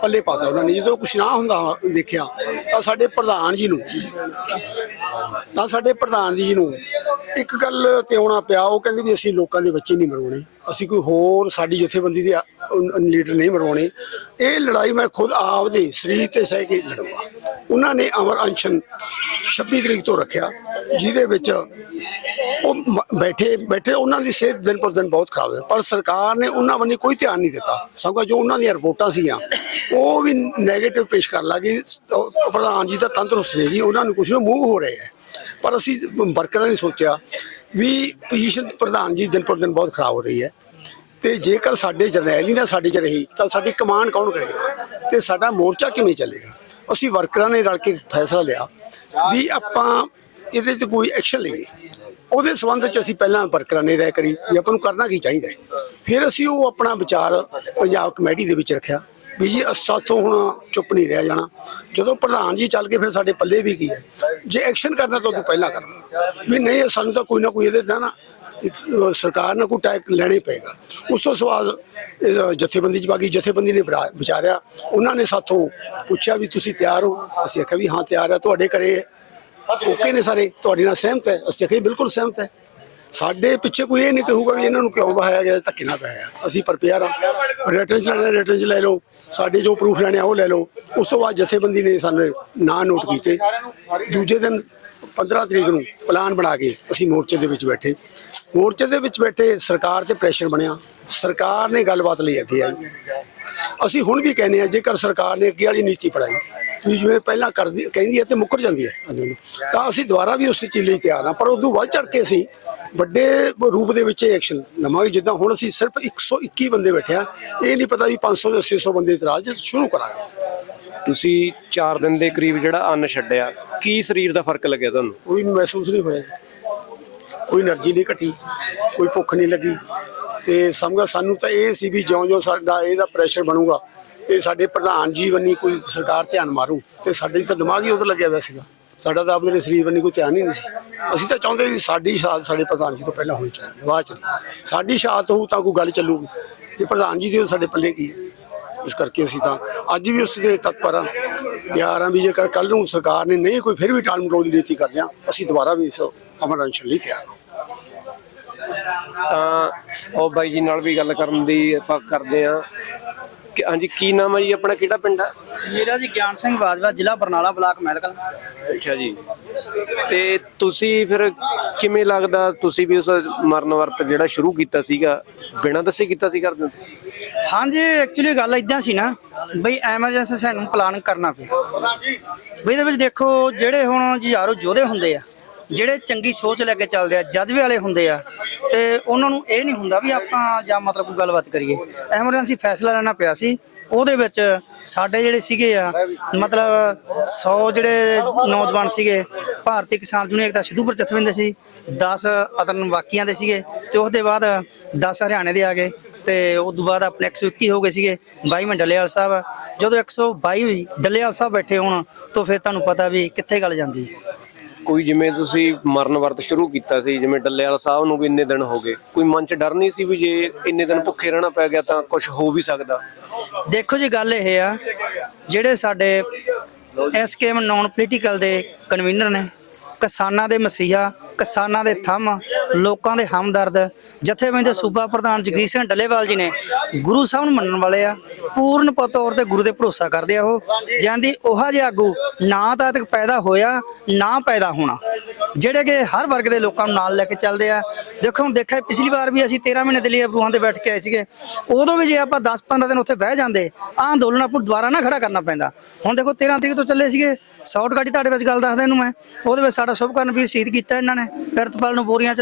ਪੱਲੇ ਪਾਤਾ ਉਹਨਾਂ ਨੇ। ਜਦੋਂ ਕੁਛ ਨਾ ਹੁੰਦਾ ਦੇਖਿਆ, ਤਾਂ ਸਾਡੇ ਪ੍ਰਧਾਨ ਜੀ ਨੂੰ, ਤਾਂ ਸਾਡੇ ਪ੍ਰਧਾਨ ਜੀ ਨੂੰ ਇੱਕ ਗੱਲ ਤੇ ਆਉਣਾ ਪਿਆ। ਉਹ ਕਹਿੰਦੇ ਵੀ ਅਸੀਂ ਲੋਕਾਂ ਦੇ ਬੱਚੇ ਨਹੀਂ ਮਰਵਾਉਣੇ। ਅਸੀਂ ਕੋਈ ਹੋਰ ਸਾਡੀ ਜਥੇਬੰਦੀ ਦੇ ਲੀਡਰ ਨਹੀਂ ਮਰਵਾਉਣੇ। ਇਹ ਲੜਾਈ ਮੈਂ ਖੁਦ ਆਪ ਦੇ ਸਰੀਰ ਤੇ ਸਹਿ ਕੇ ਲੜੂੰਗਾ। ਉਹਨਾਂ ਨੇ ਅਮਰ ਅਨਸ਼ਨ 26 ਤਰੀਕ ਤੋਂ ਰੱਖਿਆ। ਜਿਹਦੇ ਵਿੱਚ ਉਹ ਬੈਠੇ ਬੈਠੇ ਉਹਨਾਂ ਦੀ ਸਿਹਤ ਦਿਨ ਪਰ ਦਿਨ ਬਹੁਤ ਖਰਾਬ ਹੈ। ਪਰ ਸਰਕਾਰ ਨੇ ਉਹਨਾਂ ਵੱਲ ਕੋਈ ਧਿਆਨ ਨਹੀਂ ਦਿੱਤਾ। ਸਗੋਂ ਜੋ ਉਹਨਾਂ ਦੀਆਂ ਰਿਪੋਰਟਾਂ ਸੀਗੀਆਂ, ਉਹ ਵੀ 네ਗੇਟਿਵ ਪੇਸ਼ ਕਰ ਲੱਗੀ ਪ੍ਰਧਾਨ ਜੀ ਦਾ ਤੰਦਰੁਸਤ ਨੇ ਜੀ, ਉਹਨਾਂ ਨੂੰ ਕੁਝ ਮੂਵ ਹੋ ਰਹੇ ਹੈ। ਪਰ ਅਸੀਂ ਵਰਕਰਾਂ ਨੇ ਸੋਚਿਆ ਵੀ ਪੋਜੀਸ਼ਨ ਪ੍ਰਧਾਨ ਜੀ ਦਿਨ ਪਰ ਦਿਨ ਬਹੁਤ ਖਰਾਬ ਹੋ ਰਹੀ ਹੈ। ਤੇ ਜੇਕਰ ਸਾਡੇ ਜਰਨੈਲ ਹੀ ਨਾ ਸਾਡੇ ਚ ਰਹੀ, ਤਾਂ ਸਾਡੀ ਕਮਾਂਡ ਕੌਣ ਕਰੇਗਾ? ਤੇ ਸਾਡਾ ਮੋਰਚਾ ਕਿਵੇਂ ਚੱਲੇਗਾ? ਅਸੀਂ ਵਰਕਰਾਂ ਨੇ ਰਲ ਕੇ ਫੈਸਲਾ ਲਿਆ ਵੀ ਆਪਾਂ ਇਹਦੇ 'ਚ ਕੋਈ ਐਕਸ਼ਨ ਲਈਏ ਉਹਦੇ ਸੰਬੰਧ 'ਚ ਅਸੀਂ ਪਹਿਲਾਂ ਵਰਕਰਾਂ ਨੇ ਰਾਇ ਕਰੀ ਵੀ ਆਪਾਂ ਨੂੰ ਕਰਨਾ ਕੀ ਚਾਹੀਦਾ ਹੈ। ਫਿਰ ਅਸੀਂ ਉਹ ਆਪਣਾ ਵਿਚਾਰ ਪੰਜਾਬ ਕਮੇਟੀ ਦੇ ਵਿੱਚ ਰੱਖਿਆ ਵੀ ਜੀ ਸਾਥੋਂ ਹੁਣ ਚੁੱਪ ਨਹੀਂ ਰਹਿ ਜਾਣਾ। ਜਦੋਂ ਪ੍ਰਧਾਨ ਜੀ ਚੱਲ ਗਏ ਫਿਰ ਸਾਡੇ ਪੱਲੇ ਵੀ ਕੀ ਹੈ? ਜੇ ਐਕਸ਼ਨ ਕਰਨਾ ਤਾਂ ਉਦੋਂ ਪਹਿਲਾਂ ਕਰੋ ਵੀ ਨਹੀਂ ਸਾਨੂੰ ਤਾਂ ਕੋਈ ਨਾ ਕੋਈ ਇਹਦੇ ਦਾ ਨਾ ਅਹ, ਸਰਕਾਰ ਨਾਲ ਕੋਈ ਟੈਕ ਲੈਣਾ ਹੀ ਪਏਗਾ। ਉਸ ਤੋਂ ਸਵਾਲ ਜਥੇਬੰਦੀ ਚ ਬਾਕੀ ਜਥੇਬੰਦੀ ਨੇ ਵਿਰਾ- ਵਿਚਾਰਿਆ। ਉਹਨਾਂ ਨੇ ਸਾਥੋਂ ਪੁੱਛਿਆ ਵੀ ਤੁਸੀਂ ਤਿਆਰ ਹੋ? ਅਸੀਂ ਆਖਿਆ ਵੀ ਹਾਂ ਤਿਆਰ ਹੈ ਤੁਹਾਡੇ ਘਰੇ ਓਕੇ ਨੇ ਸਾਰੇ, ਤੁਹਾਡੇ ਨਾਲ ਸਹਿਮਤ ਹੈ? ਅਸੀਂ ਆਖਿਆ ਬਿਲਕੁਲ ਸਹਿਮਤ ਹੈ। ਸਾਡੇ ਪਿੱਛੇ ਕੋਈ ਇਹ ਨਹੀਂ ਕਹੂਗਾ ਵੀ ਇਹਨਾਂ ਨੂੰ ਕਿਉਂ ਬਹਾਇਆ ਗਿਆ ਧੱਕੇ ਨਾਲ ਪਾਇਆ ਅਸੀਂ ਪ੍ਰਪੇਅਰ ਆ ਰਿਟਰਨ ਚ ਲੈਣਾ ਰਿਟਰਨ ਚ ਲੈ ਲਓ। ਸਾਡੇ ਜੋ ਪ੍ਰੂਫ ਲੈਣੇ ਆ, ਉਹ ਲੈ ਲਓ। ਉਸ ਤੋਂ ਬਾਅਦ ਜਥੇਬੰਦੀ ਨੇ ਸਾਨੂੰ ਨਾਂ ਨੋਟ ਕੀਤੇ। ਦੂਜੇ ਦਿਨ 15 ਤਰੀਕ ਨੂੰ ਪਲਾਨ ਬਣਾ ਕੇ ਅਸੀਂ ਮੋਰਚੇ ਦੇ ਵਿੱਚ ਬੈਠੇ। ਮੋਰਚੇ ਦੇ ਵਿੱਚ ਬੈਠੇ, ਸਰਕਾਰ ਤੇ ਪ੍ਰੈਸ਼ਰ ਬਣਿਆ। ਸਰਕਾਰ ਨੇ ਗੱਲਬਾਤ ਲਈ ਅੱਗੇ ਆਈ। ਅਸੀਂ ਹੁਣ ਵੀ ਕਹਿੰਦੇ ਆ ਜੇਕਰ ਸਰਕਾਰ ਨੇ ਅੱਗੇ ਵਾਲੀ ਨੀਤੀ ਪੜਾਈ ਵੀ ਜਿਵੇਂ ਪਹਿਲਾਂ ਕਰਦੀ ਕਹਿੰਦੀ ਹੈ ਤੇ ਮੁੱਕਰ ਜਾਂਦੀ ਹੈ ਤਾਂ ਅਸੀਂ ਦੁਬਾਰਾ ਵੀ ਉਸ ਚੀਜ਼ ਲਈ ਤਿਆਰ ਹਾਂ ਪਰ ਉਦੋਂ ਵੱਧ ਚੜ ਕੇ ਅਸੀਂ ਵੱਡੇ ਰੂਪ ਦੇ ਵਿੱਚ ਐਕਸ਼ਨ ਲਵਾਂਗੇ। ਜਿੱਦਾਂ ਹੁਣ ਅਸੀਂ ਸਿਰਫ 121 ਬੰਦੇ ਬੈਠਿਆ ਇਹ ਨਹੀਂ ਪਤਾ ਵੀ 500 ਜਾਂ 600 ਬੰਦੇ ਇਤਰਾਜ ਸ਼ੁਰੂ ਕਰਾਂਗੇ। ਤੁਸੀਂ 4 ਦਿਨ ਦੇ ਕਰੀਬ ਜਿਹੜਾ ਅੰਨ ਛੱਡਿਆ ਕੀ ਸਰੀਰ ਦਾ ਫ਼ਰਕ ਲੱਗਿਆ ਤੁਹਾਨੂੰ? ਕੋਈ ਮਹਿਸੂਸ ਨਹੀਂ ਹੋਇਆ। ਕੋਈ એનર્ਜੀ ਨਹੀਂ ਘਟੀ ਕੋਈ ਭੁੱਖ ਨਹੀਂ ਲੱਗੀ। ਤੇ ਸਮਝਾ ਸਾਨੂੰ ਤਾਂ ਇਹ ਸੀ ਵੀ ਜਿਉਂ-ਜਿਉਂ ਸਾਡਾ ਇਹਦਾ ਪ੍ਰੈਸ਼ਰ ਬਣੂਗਾ ਤੇ ਸਾਡੇ ਪ੍ਰਧਾਨ ਜੀ ਬੰਨੀ ਕੋਈ ਸਰਕਾਰ ਧਿਆਨ ਮਾਰੂ ਤੇ ਸਾਡੇ ਤਾਂ ਦਿਮਾਗ ਹੀ ਉਧਰ ਲੱਗਿਆ ਹੋਇਆ ਸੀਗਾ। ਸਾਡਾ ਤਾਂ ਆਪਣੇ ਸਰੀਰ ਬੰਨੀ ਕੋਈ ਧਿਆਨ ਹੀ ਨਹੀਂ ਸੀ। ਅਸੀਂ ਤਾਂ ਚਾਹੁੰਦੇ ਵੀ ਸਾਡੀ ਸ਼ਹਾਦਤ ਸਾਡੇ ਪ੍ਰਧਾਨ ਜੀ ਤੋਂ ਪਹਿਲਾਂ ਹੋਣੀ ਚਾਹੀਦੀ ਬਾਅਦ ਚ ਨਹੀਂ। ਸਾਡੀ ਸ਼ਹਾਦਤ ਹੋਊ ਤਾਂ ਕੋਈ ਗੱਲ ਚੱਲੂਗੀ। ਜੇ ਪ੍ਰਧਾਨ ਜੀ ਦੀ ਉਹ ਸਾਡੇ ਪੱਲੇ ਕੀ ਹੈ? ਇਸ ਕਰਕੇ ਅਸੀਂ ਤਾਂ ਅੱਜ ਵੀ ਉਸ ਦੇ ਤਤਪਰ ਹਾਂ। ਤਿਆਰ ਹਾਂ ਵੀ ਜੇਕਰ ਕੱਲ ਨੂੰ ਸਰਕਾਰ ਨੇ ਨਹੀਂ ਕੋਈ ਫਿਰ ਵੀ ਟਾਲ ਮਟੋਲ ਦੀ ਨੀਤੀ ਕਰਦੇ ਹਾਂ ਅਸੀਂ ਦੁਬਾਰਾ ਵੀ ਇਸ ਅਮਰ ਅੰਸ਼ਲ ਲਈ ਤਿਆਰ ਹਾਂ। ਤਾਂ ਉਹ ਬਾਈ ਜੀ ਨਾਲ ਵੀ ਗੱਲ ਕਰਨ ਦੀ ਆਪਾਂ ਕਰਦੇ ਆ ਕਿ ਹਾਂਜੀ ਕੀ ਨਾਮ ਹੈ ਜੀ ਆਪਣਾ? ਕਿਹੜਾ ਪਿੰਡ ਆ? ਮੇਰਾ ਜੀ ਗਿਆਨ ਸਿੰਘ ਬਾਜਵਾ ਜ਼ਿਲ੍ਹਾ ਬਰਨਾਲਾ ਬਲਾਕ ਮੈਲਕਲ ਅੱਛਾ ਜੀ। ਤੇ ਤੁਸੀਂ ਫਿਰ ਕਿਵੇਂ ਲੱਗਦਾ ਤੁਸੀਂ ਵੀ ਉਸ ਮਰਨ ਵਰਤ ਜਿਹੜਾ ਸ਼ੁਰੂ ਕੀਤਾ ਸੀਗਾ ਬਿਨਾਂ ਦੱਸੇ ਕੀਤਾ ਸੀ ਕਰਦੇ ਹਾਂਜੀ ਐਕਚੁਅਲੀ ਗੱਲ ਇਦਾਂ ਸੀ ਨਾ ਬਈ ਐਮਰਜੈਂਸੀ ਸਾਨੂੰ ਪਲਾਨ ਕਰਨਾ ਪਿਆ। ਬਈ ਇਹਦੇ ਵਿੱਚ ਦੇਖੋ ਜਿਹੜੇ ਹੁਣ ਹਜ਼ਾਰੋ ਯੋਧੇ ਹੁੰਦੇ ਆ ਜਿਹੜੇ ਚੰਗੀ ਸੋਚ ਲੈ ਕੇ ਚੱਲਦੇ ਆ, ਜਜ਼ਬੇ ਵਾਲੇ ਹੁੰਦੇ ਆ, ਤੇ ਉਹਨਾਂ ਨੂੰ ਇਹ ਨਹੀਂ ਹੁੰਦਾ ਵੀ ਆਪਾਂ ਜਾਂ ਮਤਲਬ ਕੋਈ ਗੱਲਬਾਤ ਕਰੀਏ। ਐਮਰਜੈਂਸੀ ਫੈਸਲਾ ਲੈਣਾ ਪਿਆ ਸੀ, ਉਹਦੇ ਵਿੱਚ ਸਾਡੇ ਜਿਹੜੇ ਸੀਗੇ ਆ, ਮਤਲਬ 100 ਜਿਹੜੇ ਨੌਜਵਾਨ ਸੀਗੇ, ਭਾਰਤੀ ਕਿਸਾਨ ਯੂਨੀਅਨ ਦਾ ਸਿੱਧੂਪੁਰ ਜਥੇਬੰਦੀ ਸੀ 10 ਅਦਰਨ ਵਾਕੀਆਂ ਦੇ ਸੀਗੇ, ਤੇ ਉਸ ਦੇ ਬਾਅਦ 10 ਹਰਿਆਣੇ ਦੇ ਆ ਗਏ, ਤੇ ਉਸ ਤੋਂ ਬਾਅਦ ਆਪਣੇ 121 ਹੋ ਗਏ ਸੀਗੇ 22 ਡੱਲੇਵਾਲ ਸਾਹਿਬ। ਜਦੋਂ 122 ਡੱਲੇਵਾਲ ਸਾਹਿਬ ਬੈਠੇ ਹੋਣ, ਤਾਂ ਫਿਰ ਤੁਹਾਨੂੰ ਪਤਾ ਵੀ ਕਿੱਥੇ ਗੱਲ ਜਾਂਦੀ ਹੈ। ਕੋਈ ਜਿਵੇਂ ਤੁਸੀਂ ਮਰਨ ਵਰਤ ਸ਼ੁਰੂ ਕੀਤਾ ਸੀ, ਜਿਵੇਂ ਡੱਲੇਵਾਲ ਸਾਹਿਬ ਨੂੰ ਵੀ ਇੰਨੇ ਦਿਨ ਹੋ ਗਏ, ਕੋਈ ਮਨ 'ਚ ਡਰ ਨਹੀਂ ਸੀ ਵੀ ਜੇ ਇੰਨੇ ਦਿਨ ਭੁੱਖੇ ਰਹਿਣਾ ਪੈ ਗਿਆ ਤਾਂ ਕੁਝ ਹੋ ਵੀ ਸਕਦਾ? ਦੇਖੋ ਜੀ, ਗੱਲ ਇਹ ਆ, ਜਿਹੜੇ ਸਾਡੇ ਐਸਕੇਐਮ ਨਾਨ ਪੋਲੀਟੀਕਲ ਦੇ ਕਨਵੀਨਰ ਨੇ ਕਿਸਾਨਾਂ ਦੇ ਮਸੀਹਾ, ਕਿਸਾਨਾਂ ਦੇ ਥੰਮ, ਲੋਕਾਂ ਦੇ ਹਮਦਰਦ। ਜਥੇਬੰਦੀ ਦੇ ਸੂਬਾ ਪ੍ਰਧਾਨ ਜਗਦੀਸ਼ ਸਿੰਘ ਡੱਲੇਵਾਲ ਜੀ ਨੇ ਗੁਰੂ ਸਾਹਿਬ ਨੂੰ ਮੰਨਣ ਵਾਲੇ ਆ, ਪੂਰਨ ਤੌਰ ਤੇ ਗੁਰੂ ਤੇ ਭਰੋਸਾ ਕਰਦੇ ਆ ਉਹ। ਜਾਂਦੀ ਉਹੋ ਜਿਹਾ ਆਗੂ ਨਾ ਤਾਂ ਤੱਕ ਪੈਦਾ ਹੋਇਆ, ਨਾ ਪੈਦਾ ਹੋਣਾ। ਜਿਹੜੇ ਕਿ ਹਰ ਵਰਗ ਦੇ ਲੋਕਾਂ ਨੂੰ ਨਾਲ ਲੈ ਕੇ ਚੱਲਦੇ ਆ। ਦੇਖੋ, ਹੁਣ ਦੇਖਿਆ, ਪਿਛਲੀ ਵਾਰ ਵੀ ਅਸੀਂ 13 ਮਹੀਨੇ ਦਿੱਲੀ ਅਬਰੂਹਾਂ ਤੇ ਬੈਠ ਕੇ ਆਏ ਸੀਗੇ। ਉਦੋਂ ਵੀ ਜੇ ਆਪਾਂ 10-15 ਦਿਨ ਉੱਥੇ ਬਹਿ ਜਾਂਦੇ ਆਹ ਅੰਦੋਲਨ ਆਪਾਂ ਨੂੰ ਦੁਬਾਰਾ ਨਾ ਖੜਾ ਕਰਨਾ ਪੈਂਦਾ। ਹੁਣ ਦੇਖੋ 13 ਤਰੀਕ ਤੋਂ ਚੱਲੇ ਸੀਗੇ। ਸ਼ਾਰਟ ਗਾੜੀ ਤੁਹਾਡੇ ਵਿੱਚ ਗੱਲ ਦੱਸਦਾ ਇਹਨੂੰ ਮੈਂ। ਉਹਦੇ ਵਿੱਚ ਸਾਡਾ ਸ਼ੁਭਕਰਨ ਵੀਰ ਸ਼ਹੀਦ ਕੀਤਾ ਇਹਨਾਂ ਨੇ। ਪਿਰਤਪਾਲ ਨੂੰ ਬੋਰੀਆਂ ਚ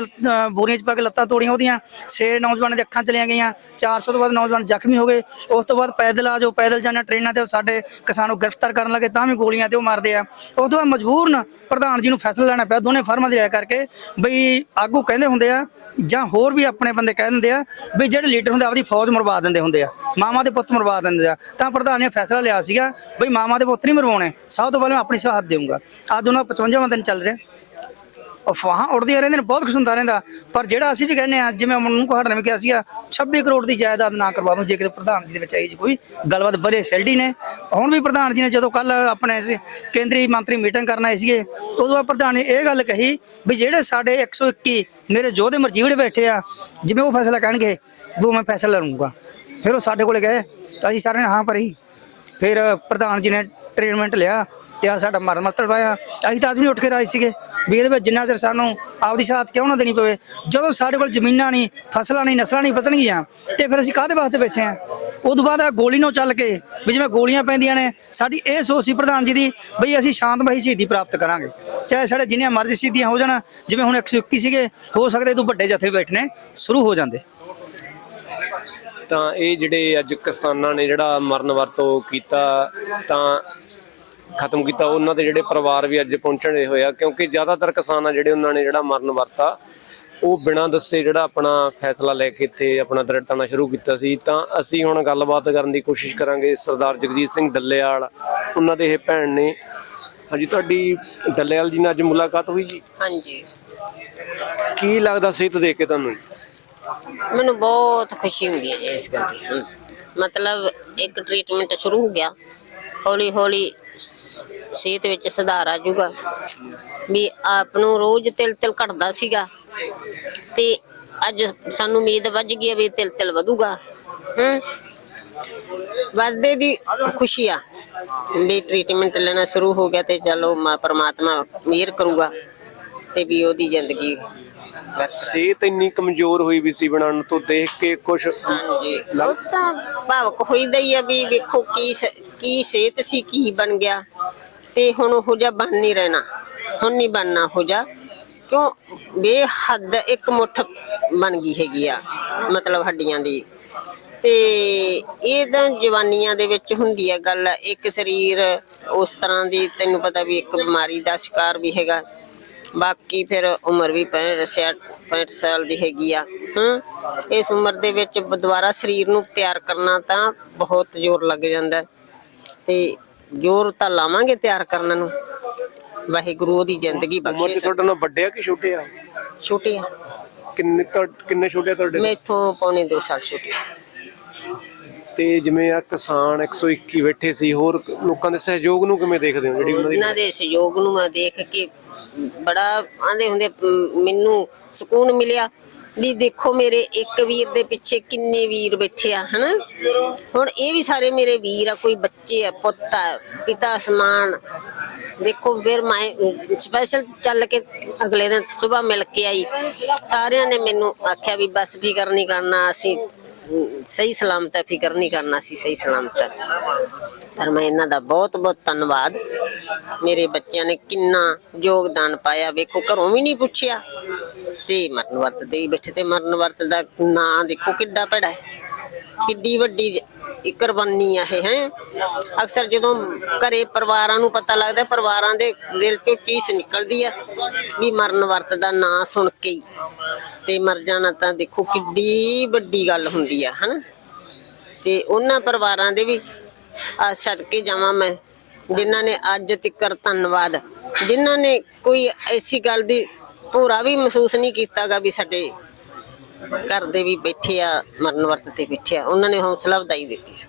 ਬੋਰੀਆਂ ਚ ਪਾ ਕੇ ਲੱਤਾਂ ਤੋੜੀਆਂ ਉਹਦੀਆਂ। ਛੇ ਨੌਜਵਾਨਾਂ ਦੇ ਅੱਖਾਂ ਚਲੀਆਂ ਗਈਆਂ। 400 ਤੋਂ ਬਾਅਦ ਨੌਜਵਾਨ ਜ਼ਖਮੀ ਹੋ ਗਏ। ਉਸ ਤੋਂ ਬਾਅਦ ਪੈਦਲ ਆ ਜੋ ਪੈਦਲ ਜਾਣਾ ਟ੍ਰੇਨਾਂ ਤੇ। ਸਾਡੇ ਕਿਸਾਨ ਨੂੰ ਗ੍ਰਿਫਤਾਰ ਕਰਨ ਲੱਗੇ, ਤਾਂ ਵੀ ਗੋਲੀਆਂ ਤੇ ਉਹ ਮਾਰਦੇ ਆ। ਉਸ ਤੋਂ ਬਾਅਦ ਮਜਬੂਰਨ ਪ੍ਰਧਾਨ ਜੀ ਨੂੰ ਫੈਸਲਾ ਲੈਣਾ ਪਿਆ। ਦੋਨੇ ਫਰਮਾਂ ਦੀ ਰਾਇ ਕਰਕੇ ਬਈ ਆਗੂ ਕਹਿੰਦੇ ਹੁੰਦੇ ਆ ਜਾਂ ਹੋਰ ਵੀ ਆਪਣੇ ਬੰਦੇ ਕਹਿ ਦਿੰਦੇ ਆ ਵੀ ਜਿਹੜੇ ਲੀਡਰ ਹੁੰਦੇ ਆ, ਆਪਦੀ ਫੌਜ ਮਰਵਾ ਦਿੰਦੇ ਹੁੰਦੇ ਆ ਮਾਮਾ ਦੇ ਪੁੱਤ ਮਰਵਾ ਦਿੰਦੇ ਆ। ਤਾਂ ਪ੍ਰਧਾਨ ਨੇ ਫੈਸਲਾ ਲਿਆ ਸੀਗਾ ਬਈ ਮਾਮਾ ਦੇ ਪੁੱਤ ਨਹੀਂ ਮਰਵਾਉਣੇ ਸਭ ਤੋਂ ਪਹਿਲਾਂ ਮੈਂ ਆਪਣੀ ਸਾਥ ਦੇਊਂਗਾ। ਅੱਜ ਉਹਨਾਂ ਦਾ 55ਵਾਂ ਦਿਨ ਚੱਲ ਰਿਹਾ। ਅਫਵਾਹਾਂ ਉੜਦੀਆਂ ਰਹਿੰਦੀਆਂ ਨੇ, ਬਹੁਤ ਕੁਛ ਹੁੰਦਾ ਰਹਿੰਦਾ। ਪਰ ਜਿਹੜਾ ਅਸੀਂ ਵੀ ਕਹਿੰਦੇ ਆ ਜਿਵੇਂ ਮਨੂੰ ਕੋਹੜ ਨੇ ਵੀ ਕਿਹਾ ਸੀਗਾ 26 ਕਰੋੜ ਦੀ ਜਾਇਦਾਦ ਨਾ ਕਰਵਾ ਦੂੰ, ਜੇ ਕਿਤੇ ਪ੍ਰਧਾਨ ਜੀ ਦੇ ਵਿੱਚ ਆਈ ਜੀ ਕੋਈ ਗੱਲਬਾਤ ਬੜੇ ਸੈਲਡੀ ਨੇ। ਹੁਣ ਵੀ ਪ੍ਰਧਾਨ ਜੀ ਨੇ ਜਦੋਂ ਕੱਲ ਆਪਣੇ ਇਸ ਕੇਂਦਰੀ ਮੰਤਰੀ ਮੀਟਿੰਗ ਕਰਨ ਆਏ ਸੀਗੇ, ਉਦੋਂ ਬਾਅਦ ਪ੍ਰਧਾਨ ਨੇ ਇਹ ਗੱਲ ਕਹੀ ਵੀ ਜਿਹੜੇ ਸਾਡੇ 121 ਮੇਰੇ ਜੋਧੇ ਮਰਜੀਵੜੇ ਬੈਠੇ ਆ, ਜਿਵੇਂ ਉਹ ਫੈਸਲਾ ਕਹਿਣਗੇ ਉਹ ਮੈਂ ਫੈਸਲਾ ਲਵਾਂਗਾ ਫਿਰ ਉਹ ਸਾਡੇ ਕੋਲੇ ਗਏ ਅਸੀਂ ਸਾਰਿਆਂ ਨੇ ਹਾਂ ਭਰੀ। ਫਿਰ ਪ੍ਰਧਾਨ ਜੀ ਨੇ ਟ੍ਰੀਟਮੈਂਟ ਲਿਆ ਤੇ ਆ ਸਾਡਾ ਮਰਨ ਮਰਤਲ ਪਾਇਆ। ਅਸੀਂ ਤਾਂ ਆਦਮੀ ਉੱਠ ਕੇ ਰਾਜ ਸੀਗੇ ਵੀ ਇਹਦੇ ਵਿੱਚ ਜਿੰਨਾ ਚਿਰ ਸਾਨੂੰ ਆਪਦੀ ਸਾਥ ਕਿਉਂ ਨਾ ਦੇਣੀ ਪਵੇ। ਜਦੋਂ ਸਾਡੇ ਕੋਲ ਜ਼ਮੀਨਾਂ ਨਹੀਂ, ਫਸਲਾਂ ਨਹੀਂ, ਨਸਲਾਂ ਨਹੀਂ ਬਚਣਗੀਆਂ, ਤੇ ਫਿਰ ਅਸੀਂ ਕਾਹਦੇ ਵਾਸਤੇ ਬੈਠੇ ਆ ਉਦੋਂ ਬਾਅਦ ਆ ਗੋਲੀ ਨੂੰ ਚੱਲ ਕੇ ਵੀ ਜਿਵੇਂ ਗੋਲੀਆਂ ਪੈਂਦੀਆਂ ਨੇ, ਸਾਡੀ ਇਹ ਸੋਚ ਸੀ ਪ੍ਰਧਾਨ ਜੀ ਦੀ ਬਈ ਅਸੀਂ ਸ਼ਾਂਤਮਈ ਸ਼ਹੀਦੀ ਪ੍ਰਾਪਤ ਕਰਾਂਗੇ। ਚਾਹੇ ਸਾਡੇ ਜਿੰਨੀਆਂ ਮਰਜ਼ੀ ਸ਼ਹੀਦੀਆਂ ਹੋ ਜਾਣ, ਜਿਵੇਂ ਹੁਣ 121 ਸੀਗੇ, ਹੋ ਸਕਦੇ ਤੋਂ ਵੱਡੇ ਜਥੇ ਬੈਠਣੇ ਸ਼ੁਰੂ ਹੋ ਜਾਂਦੇ। ਤਾਂ ਇਹ ਜਿਹੜੇ ਅੱਜ ਕਿਸਾਨਾਂ ਨੇ ਜਿਹੜਾ ਮਰਨ ਵਰਤੋਂ ਕੀਤਾ, ਤਾਂ ਖਤਮ ਕੀਤਾ ਉਹਨਾਂ ਦੇ ਜਿਹੜੇ ਪਰਿਵਾਰ ਵੀ ਅੱਜ ਪਹੁੰਚਣੇ ਹੋਏ ਆ ਕਿਉਂਕਿ ਜ਼ਿਆਦਾਤਰ ਕਿਸਾਨ ਆ ਜਿਹੜੇ ਉਹਨਾਂ ਨੇ ਜਿਹੜਾ ਮਰਨ ਵਰਤਾ ਉਹ ਬਿਨਾਂ ਦੱਸੇ ਜਿਹੜਾ ਆਪਣਾ ਫੈਸਲਾ ਲੈ ਕੇ ਇੱਥੇ ਆਪਣਾ ਦ੍ਰਿੜਤਾਨਾ ਸ਼ੁਰੂ ਕੀਤਾ ਸੀ। ਤਾਂ ਅਸੀਂ ਹੁਣ ਗੱਲਬਾਤ ਕਰਨ ਦੀ ਕੋਸ਼ਿਸ਼ ਕਰਾਂਗੇ ਸਰਦਾਰ ਜਗਜੀਤ ਸਿੰਘ ਡੱਲੇਵਾਲ ਉਹਨਾਂ ਦੇ ਇਹ ਭੈਣ ਨੇ। ਹਾਂਜੀ ਤੁਹਾਡੀ ਡੱਲੇਵਾਲ ਜੀ ਨਾਲ ਅੱਜ ਮੁਲਾਕਾਤ ਹੋਈ ਜੀ? ਹਾਂਜੀ। ਕੀ ਲੱਗਦਾ ਸਿਹਤ ਦੇਖ ਕੇ ਤੁਹਾਨੂੰ? ਮੈਨੂੰ ਬਹੁਤ ਖੁਸ਼ੀ ਹੁੰਦੀ ਹੈ ਜੀ ਇਸ ਗੱਲ ਦੀ। ਮਤਲਬ ਇੱਕ ਟ੍ਰੀਟਮੈਂਟ ਸ਼ੁਰੂ ਹੋ ਗਿਆ। ਹੌਲੀ ਹੌਲੀ ਸਿਹਤ ਵਿੱਚ ਸੁਧਾਰ ਆ ਜਾਊਗਾ। ਵੀ ਆਪ ਨੂੰ ਰੋਜ਼ ਤਿਲ ਤਿਲ ਘਟਦਾ ਸੀਗਾ। ਤੇ ਅੱਜ ਸਾਨੂੰ ਉਮੀਦ ਵੱਜ ਗਈ ਹੈ ਵੀ ਤਿਲ ਤਿਲ ਵਧੂਗਾ। ਹੂੰ? ਵਾਦੇ ਦੀ ਖੁਸ਼ੀ ਆ। ਵੀ ਟ੍ਰੀਟਮੈਂਟ ਲੈਣਾ ਸ਼ੁਰੂ ਹੋ ਗਿਆ ਤੇ ਚਲੋ ਮਾ ਪਰਮਾਤਮਾ ਮਿਹਰ ਕਰੂਗਾ ਤੇ ਵੀ ਉਹਦੀ ਜ਼ਿੰਦਗੀ ਸਿਹਤ ਇੰਨੀ ਕਮਜ਼ੋਰ ਹੋਈ ਵੀ ਸੀ ਬਣਾਉਣ ਤੋਂ ਦੇਖ ਕੇ ਕੁਝ ਹਾਂਜੀ। ਉਹ ਤਾਂ ਭਾਵਕ ਹੋਈਦਾ ਹੀ ਆ ਵੀ ਵੇਖੋ ਕੀ ਸ- ਕੀ ਸਿਹਤ ਸੀ, ਕੀ ਬਣ ਗਿਆ। ਤੇ ਹੁਣ ਉਹ ਜਿਹਾ ਬਣ ਨਹੀਂ ਰਹਿਣਾ। ਹੁਣ ਨਹੀਂ ਬਣਨਾ ਹੋ ਜਾ ਕਿਉਂ? ਬੇਹੱਦ ਇੱਕ ਮੁੱਠ ਬਣ ਗਈ ਹੈਗੀ ਆ, ਮਤਲਬ ਹੱਡੀਆਂ ਦੀ। ਤੇ ਇਹ ਤਾਂ ਜਵਾਨੀਆਂ ਦੇ ਵਿੱਚ ਹੁੰਦੀ ਆ ਗੱਲ। ਇੱਕ ਸਰੀਰ ਉਸ ਤਰ੍ਹਾਂ ਦੀ, ਤੈਨੂੰ ਪਤਾ ਵੀ ਇੱਕ ਬਿਮਾਰੀ ਦਾ ਸ਼ਿਕਾਰ ਵੀ ਹੈਗਾ। ਬਾਕੀ ਫਿਰ ਉਮਰ ਵੀ 65 65 ਸਾਲ ਦੀ ਹੈਗੀ ਆ। ਹੂੰ? ਇਸ ਉਮਰ ਦੇ ਵਿੱਚ ਦੁਬਾਰਾ ਸਰੀਰ ਨੂੰ ਤਿਆਰ ਕਰਨਾ ਤਾਂ ਬਹੁਤ ਜ਼ੋਰ ਲੱਗ ਜਾਂਦਾ। ਹੈ। ਤੇ ਜ਼ੋਰ ਤਾਂ ਲਾਵਾਂਗੇ ਤਿਆਰ ਕਰਨ ਨੂੰ। ਵਾਹਿਗੁਰੂ ਉਹਦੀ ਜ਼ਿੰਦਗੀ ਉਮਰ ਬਖਸ਼ੇ ਚ ਤੁਹਾਡੇ ਨਾਲ ਵੱਡੇ ਆ ਕਿ ਛੋਟੇ ਆ? ਛੋਟੇ ਆ। ਕਿੰਨੇ ਤੁਹਾ- ਕਿੰਨੇ ਛੋਟੇ ਆ ਤੁਹਾਡੇ? ਮੈਂ ਇੱਥੋਂ ਪੌਣੇ 2 ਸਾਲ ਛੋਟੀ ਤੇ ਜਿਵੇਂ ਆ ਕਿਸਾਨ 121 ਬੈਠੇ ਸੀ ਹੋਰ ਕ- ਲੋਕਾਂ ਦੇ ਸਹਿਯੋਗ ਨੂੰ ਕਿਵੇਂ ਦੇਖਦੇ ਹੋ ਜਿਹੜੀ ਉਹਨਾਂ ਦੀ ਸਹਿਯੋਗ ਨੂੰ ਮੈਂ ਦੇਖ ਕੇ ਬੜਾ ਆਂਦੇ ਹੁੰਦੇ ਮੈਨੂੰ ਸਕੂਨ ਮਿਲਿਆ। ਵੀ ਦੇਖੋ ਮੇਰੇ ਇੱਕ ਵੀਰ ਦੇ ਪਿੱਛੇ ਕਿੰਨੇ ਵੀਰ ਬੈਠੇ ਆ, ਹਨਾ? ਹੁਣ ਇਹ ਵੀ ਸਾਰੇ ਮੇਰੇ ਵੀਰ ਆ, ਕੋਈ ਬੱਚੇ ਆ, ਪੁੱਤ ਆ, ਪਿਤਾ ਸਮਾਨ। ਦੇਖੋ ਫਿਰ ਮੈਂ ਸਪੈਸ਼ਲ ਚੱਲ ਕੇ ਅਗਲੇ ਦਿਨ ਸਵੇਰ ਮਿਲ ਕੇ ਆਈ। ਸਾਰਿਆਂ ਨੇ ਮੈਨੂੰ ਆਖਿਆ ਵੀ ਬਸ ਫਿਕਰ ਨਹੀਂ ਕਰਨਾ, ਅਸੀਂ ਸਹੀ ਸਲਾਮਤ ਹੈ ਫਿਕਰ ਨਹੀਂ ਕਰਨਾ ਸੀ ਸਹੀ ਸਲਾਮਤ ਪਰ ਮੈਂ ਇਹਨਾਂ ਦਾ ਬਹੁਤ ਬਹੁਤ ਧੰਨਵਾਦ। ਮੇਰੇ ਬੱਚਿਆਂ ਨੇ ਕਿੰਨਾ ਯੋਗਦਾਨ ਪਾਇਆ, ਵੇਖੋ ਘਰੋਂ ਵੀ ਨਹੀਂ ਪੁੱਛਿਆ। ਤੇ ਮਰਨ ਵਰਤ ਤੇ ਵੀ ਬੈਠੇ ਤੇ ਮਰਨ ਵਰਤ ਦਾ ਨਾਂ ਦੇਖੋ ਕਿੱਡਾ ਭੜਾ ਹੈ। ਕਿੱਡੀ ਵੱਡੀ ਇੱਕ ਕੁਰਬਾਨੀ ਆ ਇਹ, ਹੈ। ਅਕਸਰ ਜਦੋਂ ਘਰੇ ਪਰਿਵਾਰਾਂ ਨੂੰ ਪਤਾ ਲੱਗਦਾ, ਪਰਿਵਾਰਾਂ ਦੇ ਦਿਲ ਚੋਂ ਚੀਸ ਨਿਕਲਦੀ ਆ ਵੀ ਮਰਨ ਵਰਤ ਦਾ ਨਾਂ ਸੁਣ ਕੇ ਹੀ। ਤੇ ਮਰ ਜਾਣਾ ਤਾਂ ਦੇਖੋ ਕਿੱਡੀ ਵੱਡੀ ਗੱਲ ਹੁੰਦੀ ਆ, ਹਨਾ। ਤੇ ਉਹਨਾਂ ਪਰਿਵਾਰਾਂ ਦੇ ਵੀ ਆ ਸਦਕੇ ਜਾਵਾਂ ਮੈਂ, ਜਿਨ੍ਹਾਂ ਨੇ ਅੱਜ ਤੱਕਰ ਧੰਨਵਾਦ। ਜਿਨ੍ਹਾਂ ਨੇ ਕੋਈ ਐਸੀ ਗੱਲ ਦੀ ਭੋਰਾ ਵੀ ਮਹਿਸੂਸ ਨਹੀਂ ਕੀਤਾਗਾ ਵੀ ਸਾਡੇ ਘਰ ਦੇ ਵੀ ਬੈਠੇ ਆ ਮਰਨ ਵਰਤ ਤੇ ਬੈਠੇ ਆ। ਉਹਨਾਂ ਨੇ ਹੌਸਲਾ ਵਧਾਈ ਦਿੱਤੀ ਸੀ।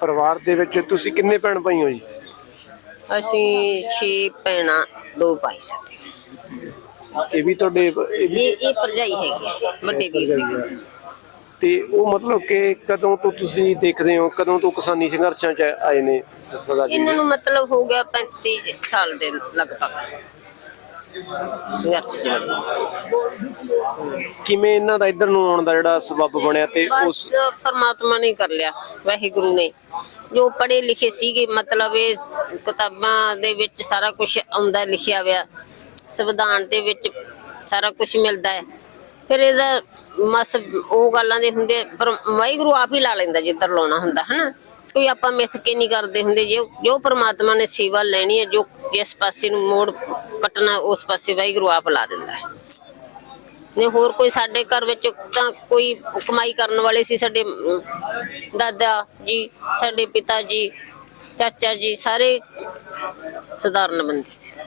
ਪਰਿਵਾਰ ਦੇ ਵਿੱਚ ਤੁਸੀਂ ਕਿੰਨੇ ਭੈਣ ਭਾਈ ਹੋ ਜੀ? ਅਸੀਂ ਛੇ ਭੈਣਾਂ ਦੋ ਭਾਈ ਸਾਡੇ। ਇਹ ਵੀ ਤੁਹਾਡੇ ਇਹ ਵੀ ਇਹ ਇਹ ਪਰਜਾਈ ਹੈਗੀ ਆ, ਵੱਡੇ ਵੀਰ ਦੀ। ਤੇ ਉਹ ਮਤਲਬ ਕਿ ਕਦੋਂ ਤੋਂ ਤੁਸੀਂ ਦੇਖਦੇ ਹੋ ਕਦੋਂ ਤੋਂ ਕਿਸਾਨੀ ਸੰਘਰਸ਼ਾਂ 'ਚ ਆਏ ਨੇ? ਜੀ। ਇਹਨਾਂ ਨੂੰ ਮਤਲਬ ਹੋ ਗਿਆ 35 ਸਾਲ ਦੇ ਲਗਭਗ। ਸੰਘਰਸ਼ ਚ ਵੜੇ। ਕਿਵੇਂ ਇਹਨਾਂ ਦਾ ਇੱਧਰ ਨੂੰ ਆਉਣ ਦਾ ਜਿਹੜਾ ਸਬਬ ਬਣਿਆ ਤੇ ਬਸ ਉਸ ਪਰਮਾਤਮਾ ਨੇ ਕਰ ਲਿਆ ਵਾਹਿਗੁਰੂ ਨੇ। ਜੋ ਪੜ੍ਹੇ ਲਿਖੇ ਸੀਗੇ ਮਤਲਬ ਇਹ ਕਿਤਾਬਾਂ ਦੇ ਵਿੱਚ ਸਾਰਾ ਕੁਝ ਆਉਂਦਾ ਲਿਖਿਆ ਹੋਇਆ। ਸੰਵਿਧਾਨ ਦੇ ਵਿੱਚ ਸਾਰਾ ਕੁਝ ਮਿਲਦਾ ਹੈ। ਫਿਰ ਇਹਦਾ ਮਸ ਉਹ ਗੱਲਾਂ ਦੇ ਹੁੰਦੇ ਪਰ ਵਾਹਿਗੁਰੂ ਆਪ ਹੀ ਲਾ ਲੈਂਦਾ ਜਿੱਧਰ ਲਾਉਣਾ ਹੁੰਦਾ ਹਨਾ? ਕੋਈ ਆਪਾਂ ਮਿੱਥ ਕੇ ਨਹੀਂ ਕਰਦੇ ਹੁੰਦੇ। ਜੋ ਜੋ ਪ੍ਰਮਾਤਮਾ ਨੇ ਸੇਵਾ ਲੈਣੀ ਹੈ ਜੋ ਜਿਸ ਪਾਸੇ ਨੂੰ ਮੋੜ ਕੱਟਣਾ ਉਸ ਪਾਸੇ ਵਾਹਿਗੁਰੂ ਆਪ ਲਾ ਦਿੰਦਾ ਹੈ। ਨੇ ਹੋਰ ਕੋਈ ਸਾਡੇ ਘਰ ਵਿੱਚ ਤਾਂ ਕੋਈ ਕਮਾਈ ਕਰਨ ਵਾਲੇ ਸੀ ਸਾਡੇ ਅਮ, ਦਾਦਾ ਜੀ ਸਾਡੇ ਪਿਤਾ ਜੀ ਚਾਚਾ ਜੀ ਸਾਰੇ ਸਧਾਰਨ ਬੰਦੇ ਸੀ।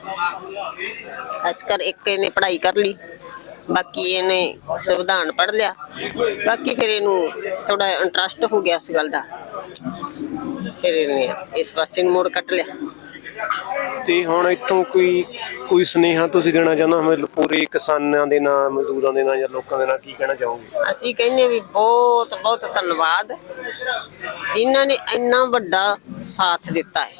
ਅਸਕਰ ਇੱਕ ਇਹਨੇ ਪੜ੍ਹਾਈ ਕਰ ਲਈ ਬਾਕੀ ਇਹਨੇ ਸੰਵਿਧਾਨ ਪੜ੍ਹ ਲਿਆ। ਬਾਕੀ ਫਿਰ ਇਹਨੂੰ ਥੋੜਾ ਇੰਟਰਸਟ ਹੋ ਗਿਆ ਇਸ ਗੱਲ ਦਾ। ਫਿਰ ਇਹਨੇ ਇਸ ਪਾਸੇ ਨੂੰ ਮੋੜ ਕੱਟ ਲਿਆ। ਤੇ ਹੁਣ ਇੱਥੋਂ ਕੋਈ ਕੋਈ ਸੁਨੇਹਾ ਤੁਸੀਂ ਦੇਣਾ ਚਾਹੁੰਦਾ ਹੋ? ਪੂਰੇ ਕਿਸਾਨਾਂ ਦੇ ਨਾਂ ਮਜ਼ਦੂਰਾਂ ਦੇ ਨਾਂ ਜਾਂ ਲੋਕਾਂ ਦੇ ਨਾਂ ਕੀ ਕਹਿਣਾ ਚਾਹੋਗੇ? ਅਸੀਂ ਕਹਿੰਦੇ ਵੀ ਬਹੁਤ ਬਹੁਤ ਧੰਨਵਾਦ। ਜਿਨ੍ਹਾਂ ਨੇ ਇੰਨਾ ਵੱਡਾ ਸਾਥ ਦਿੱਤਾ ਹੈ।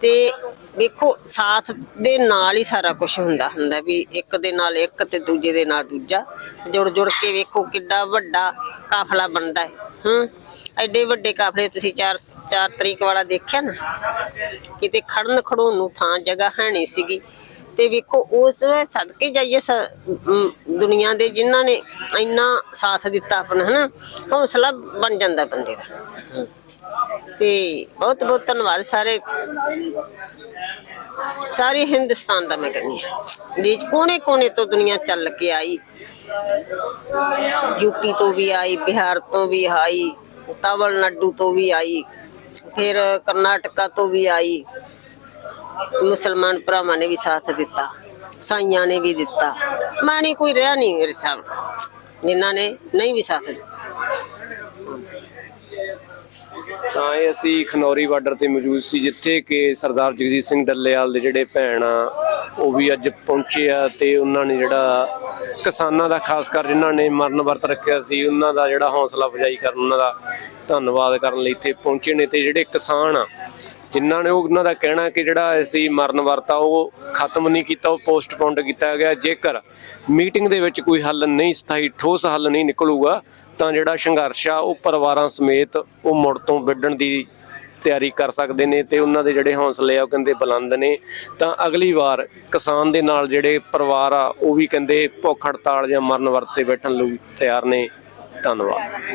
ਤੇ ਵੇਖੋ ਸਾਥ ਦੇ ਨਾਲ ਹੀ ਸਾਰਾ ਕੁਝ ਹੁੰਦਾ ਹੁੰਦਾ ਵੀ ਇੱਕ ਦੇ ਨਾਲ ਇੱਕ ਤੇ ਦੂਜੇ ਦੇ ਨਾਲ ਦੂਜਾ। ਜੁੜ ਜੁੜ ਕੇ ਵੇਖੋ ਕਿੱਡਾ ਵੱਡਾ ਕਾਫਲਾ ਬਣਦਾ ਹੈ। ਹੂੰ। ਐਡੇ ਵੱਡੇ ਕਾਫਲੇ ਤੁਸੀਂ 4 4 ਤਰੀਕ ਵਾਲਾ ਦੇਖਿਆ ਨਾ? ਕਿਤੇ ਖੜਨ ਖੜੋਣ ਨੂੰ ਥਾਂ, ਜਗ੍ਹਾ ਹੈ ਨਹੀਂ ਸੀਗੀ। ਤੇ ਵੇਖੋ, ਉਸ ਸਦਕੇ ਜਾਈਏ ਦੁਨੀਆ ਦੇ ਜਿਨ੍ਹਾਂ ਨੇ ਇੰਨਾ ਸਾਥ ਦਿੱਤਾ ਆਪਣਾ, ਹਨਾ, ਹੌਸਲਾ ਬਣ ਜਾਂਦਾ ਬੰਦੇ ਦਾ। ਤੇ ਬਹੁਤ ਬਹੁਤ ਧੰਨਵਾਦ ਸਾਰੇ ਸਾਰੇ ਹਿੰਦੁਸਤਾਨ ਦਾ ਮੈਂ ਕਹਿੰਦੀ ਹਾਂ। ਜੀ ਕੋਨੇ ਕੋਨੇ ਤੋਂ ਦੁਨੀਆ ਚੱਲ ਕੇ ਆਈ ਯੂਪੀ ਤੋਂ ਵੀ ਆਈ, ਬਿਹਾਰ ਤੋਂ ਵੀ ਆਈ ਤਾਮਿਲਨਾਡੂ ਤੋਂ ਵੀ ਆਈ ਫਿਰ ਕਰਨਾਟਕਾ ਤੋਂ ਵੀ ਆਈ ਮੁਸਲਮਾਨ ਭਰਾਵਾਂ ਨੇ ਵੀ ਸਾਥ ਦਿੱਤਾ ਸਾਈਆਂ ਨੇ ਵੀ ਦਿੱਤਾ ਮਾਣੀ ਕੋਈ ਰਿਹਾ ਨਹੀਂ ਮੇਰੇ ਹਿਸਾਬ ਨਾਲ ਜਿਨ੍ਹਾਂ ਨੇ ਨਹੀਂ ਵੀ ਸਾਥ ਦਿੱਤਾ ਤਾਂ ਇਹ ਅਸੀਂ ਖਨੌਰੀ ਬਾਰਡਰ ਤੇ ਮੌਜੂਦ ਸੀ, ਜਿੱਥੇ ਕਿ ਸਰਦਾਰ ਜਗਜੀਤ ਸਿੰਘ ਡੱਲੇਵਾਲ ਦੇ ਜਿਹੜੇ ਭੈਣ ਆ, ਉਹ ਵੀ ਅੱਜ ਪਹੁੰਚੇ ਆ ਤੇ ਉਹਨਾਂ ਨੇ ਜਿਹੜਾ ਕਿਸਾਨਾਂ ਦਾ, ਖਾਸ ਕਰ ਜਿਨ੍ਹਾਂ ਨੇ ਮਰਨ ਵਰਤ ਰੱਖਿਆ ਸੀ, ਉਹਨਾਂ ਦਾ ਜਿਹੜਾ ਹੌਸਲਾ ਅਫਜ਼ਾਈ ਕਰਨ, ਉਹਨਾਂ ਦਾ ਧੰਨਵਾਦ ਕਰਨ ਲਈ ਇੱਥੇ ਪਹੁੰਚੇ ਨੇ ਤੇ ਜਿਹੜੇ ਕਿਸਾਨ ਆ, ਜਿਨ੍ਹਾਂ ਨੇ ਉਹਨਾਂ ਦਾ ਕਹਿਣਾ ਕਿ ਜਿਹੜਾ ਅਸੀਂ ਮਰਨ ਵਰਤਾ ਉਹ ਖਤਮ ਨਹੀਂ ਕੀਤਾ, ਉਹ ਪੋਸਟਪੋਨਡ ਕੀਤਾ ਗਿਆ। ਜੇਕਰ ਮੀਟਿੰਗ ਦੇ ਵਿੱਚ ਕੋਈ ਹੱਲ ਨਹੀਂ, ਸਥਾਈ ਠੋਸ ਹੱਲ ਨਹੀਂ ਨਿਕਲੂਗਾ ਤਾਂ ਜਿਹੜਾ ਸੰਘਰਸ਼ ਆ, ਉਹ ਪਰਿਵਾਰਾਂ ਸਮੇਤ ਉਹ ਮੁੜ ਤੋਂ ਵਿੱਢਣ ਦੀ ਤਿਆਰੀ ਕਰ ਸਕਦੇ ਨੇ ਤੇ ਉਹਨਾਂ ਦੇ ਜਿਹੜੇ ਹੌਸਲੇ ਆ, ਉਹ ਕਹਿੰਦੇ ਬੁਲੰਦ ਨੇ। ਤਾਂ ਅਗਲੀ ਵਾਰ ਕਿਸਾਨ ਦੇ ਨਾਲ ਜਿਹੜੇ ਪਰਿਵਾਰ ਆ, ਉਹ ਵੀ ਕਹਿੰਦੇ ਭੁੱਖ ਹੜਤਾਲ ਜਾਂ ਮਰਨ ਵਰਤ ਬੈਠਣ ਲਈ ਤਿਆਰ ਨੇ। ਧੰਨਵਾਦ।